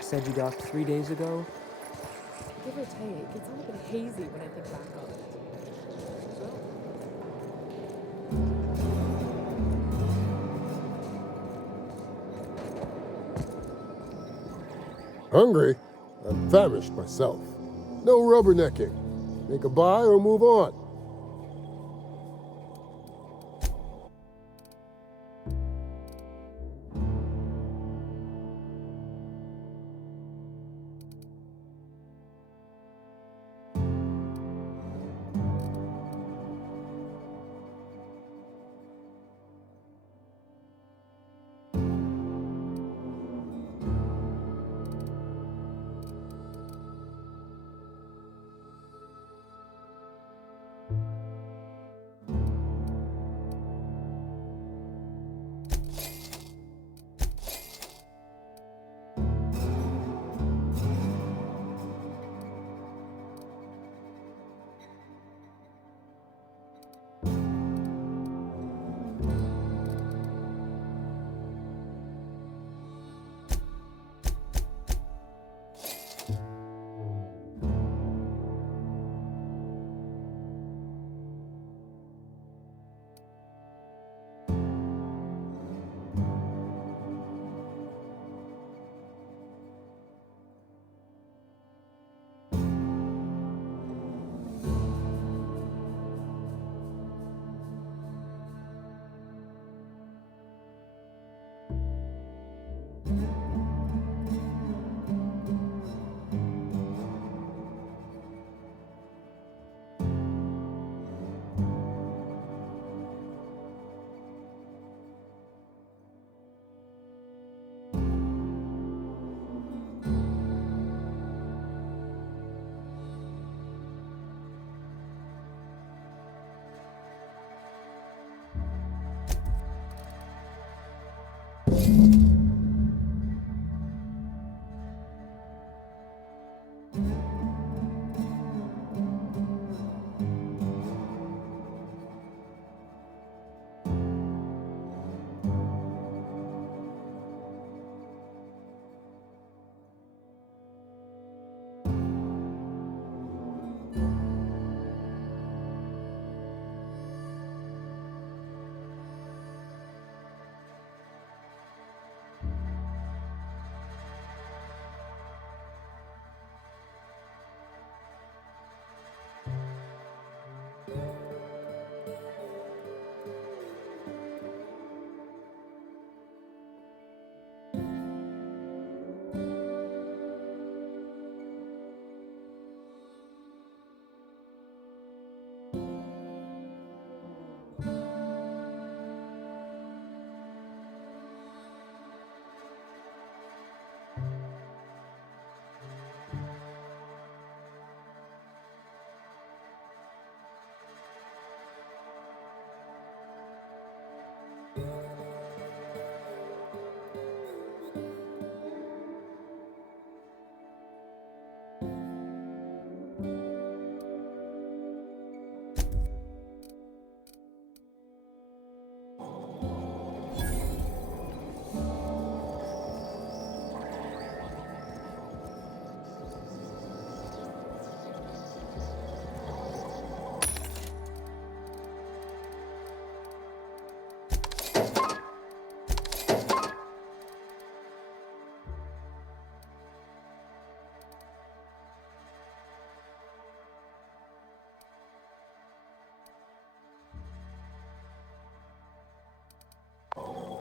Said you docked 3 days ago? Give or take, it's all a bit hazy when I think back on it. Hungry? I'm famished myself. No rubbernecking. Make a buy or move on.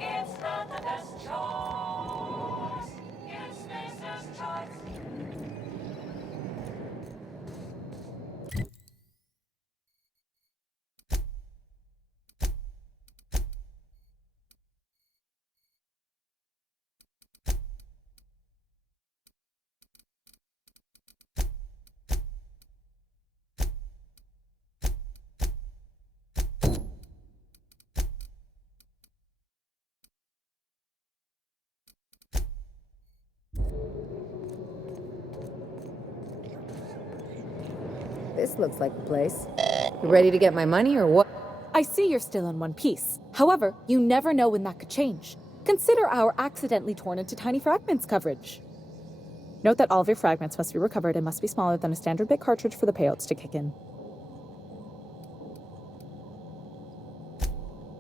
It's not the best choice. It's Macer's choice. This looks like the place. You ready to get my money or what? I see you're still in one piece. However, you never know when that could change. Consider our accidentally torn into tiny fragments coverage. Note that all of your fragments must be recovered and must be smaller than a standard bit cartridge for the payouts to kick in.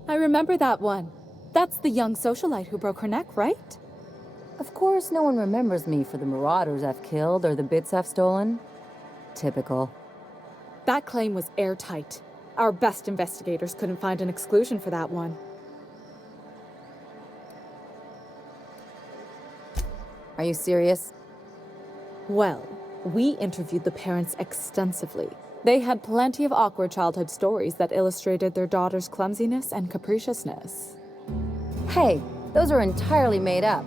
I remember that one. That's the young socialite who broke her neck, right? Of course, no one remembers me for the marauders I've killed or the bits I've stolen. Typical. That claim was airtight. Our best investigators couldn't find an exclusion for that one. Are you serious? Well, we interviewed the parents extensively. They had plenty of awkward childhood stories that illustrated their daughter's clumsiness and capriciousness. Hey, those are entirely made up.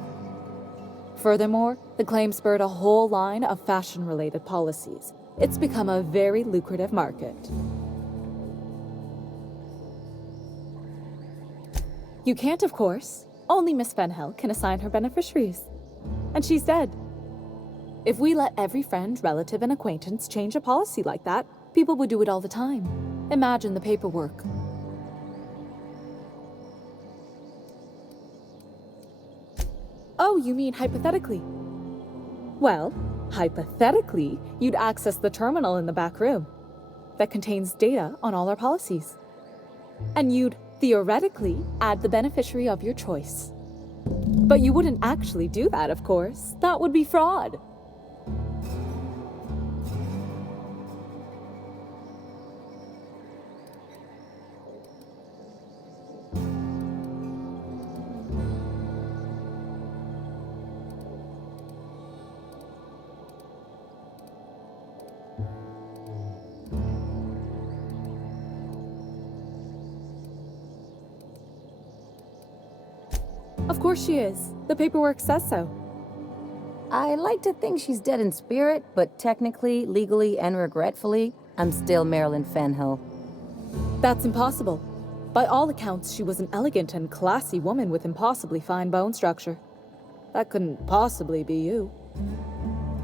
Furthermore, the claim spurred a whole line of fashion-related policies. It's become a very lucrative market. You can't, of course. Only Miss Fenhill can assign her beneficiaries. And she's dead. If we let every friend, relative, and acquaintance change a policy like that, people would do it all the time. Imagine the paperwork. Oh, you mean hypothetically? Well, hypothetically, you'd access the terminal in the back room that contains data on all our policies. And you'd, theoretically, add the beneficiary of your choice. But you wouldn't actually do that, of course. That would be fraud. Of course she is. The paperwork says so. I like to think she's dead in spirit, but technically, legally, and regretfully, I'm still Marilyn Fenhill. That's impossible. By all accounts, she was an elegant and classy woman with impossibly fine bone structure. That couldn't possibly be you.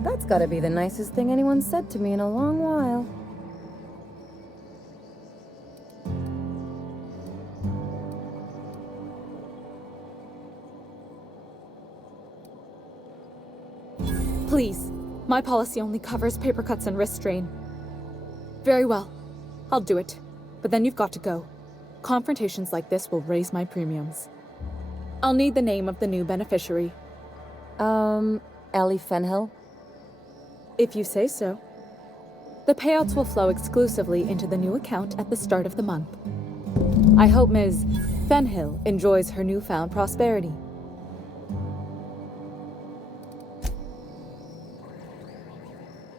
That's gotta be the nicest thing anyone's said to me in a long while. Please, my policy only covers paper cuts and wrist strain. Very well, I'll do it. But then you've got to go. Confrontations like this will raise my premiums. I'll need the name of the new beneficiary. Ellie Fenhill? If you say so. The payouts will flow exclusively into the new account at the start of the month. I hope Ms. Fenhill enjoys her newfound prosperity.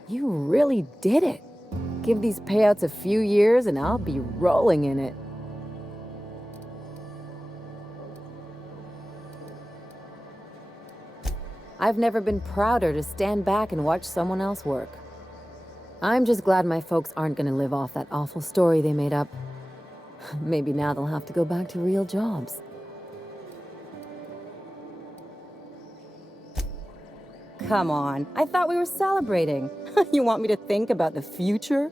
You really did it. Give these payouts a few years and I'll be rolling in it. I've never been prouder to stand back and watch someone else work. I'm just glad my folks aren't gonna live off that awful story they made up. Maybe now they'll have to go back to real jobs. come on. I thought we were celebrating. You want me to think about the future?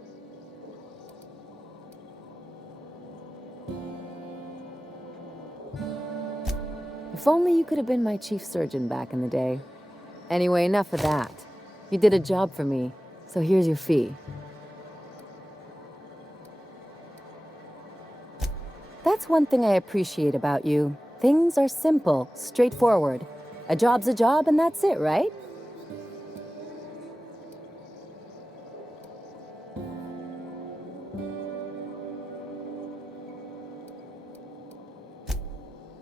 If only you could have been my chief surgeon back in the day. Anyway, enough of that. You did a job for me, so here's your fee. That's one thing I appreciate about you. Things are simple, straightforward. A job's a job, and that's it, right?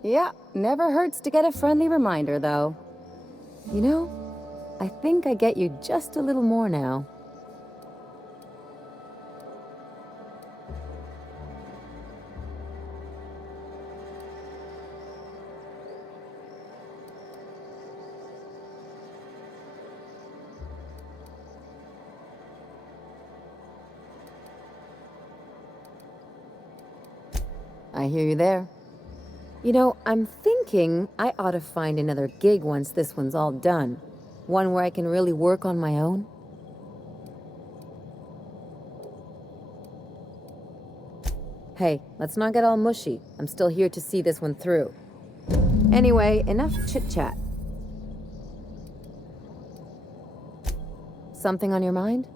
Yeah, never hurts to get a friendly reminder, though. You know, I think I get you just a little more now. I hear you there. You know, I'm thinking I ought to find another gig once this one's all done. One where I can really work on my own. Hey, let's not get all mushy. I'm still here to see this one through. Anyway, enough chit-chat. Something on your mind?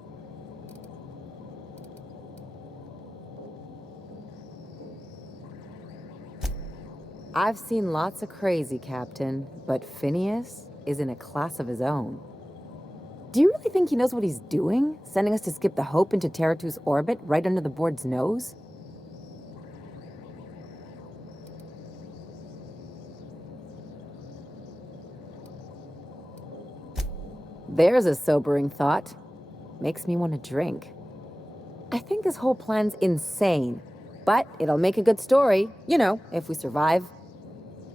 I've seen lots of crazy, Captain, but Phineas is in a class of his own. Do you really think he knows what he's doing? Sending us to skip the Hope into Terra-2's orbit right under the board's nose? There's a sobering thought. Makes me want to drink. I think this whole plan's insane, but it'll make a good story, you know, if we survive.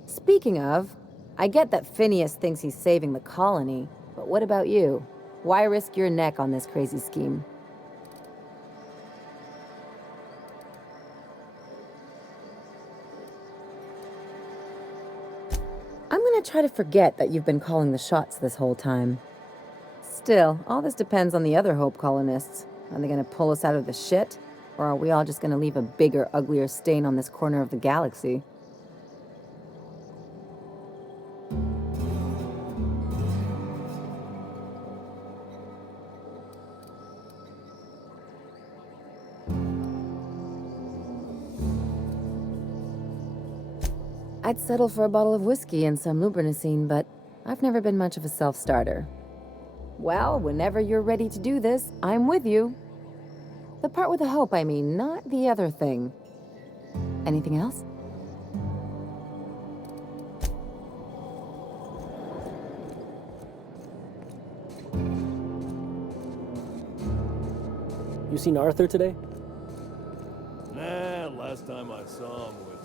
Speaking of, I get that Phineas thinks he's saving the colony, but what about you? Why risk your neck on this crazy scheme? I'm gonna try to forget that you've been calling the shots this whole time. Still, all this depends on the other Hope colonists. Are they gonna pull us out of the shit? Or are we all just gonna leave a bigger, uglier stain on this corner of the galaxy? I'd settle for a bottle of whiskey and some lubrinicine, but I've never been much of a self-starter. Well, whenever you're ready to do this, I'm with you. The part with the Hope, I mean, not the other thing. Anything else? You seen Arthur today? Nah, last time I saw him was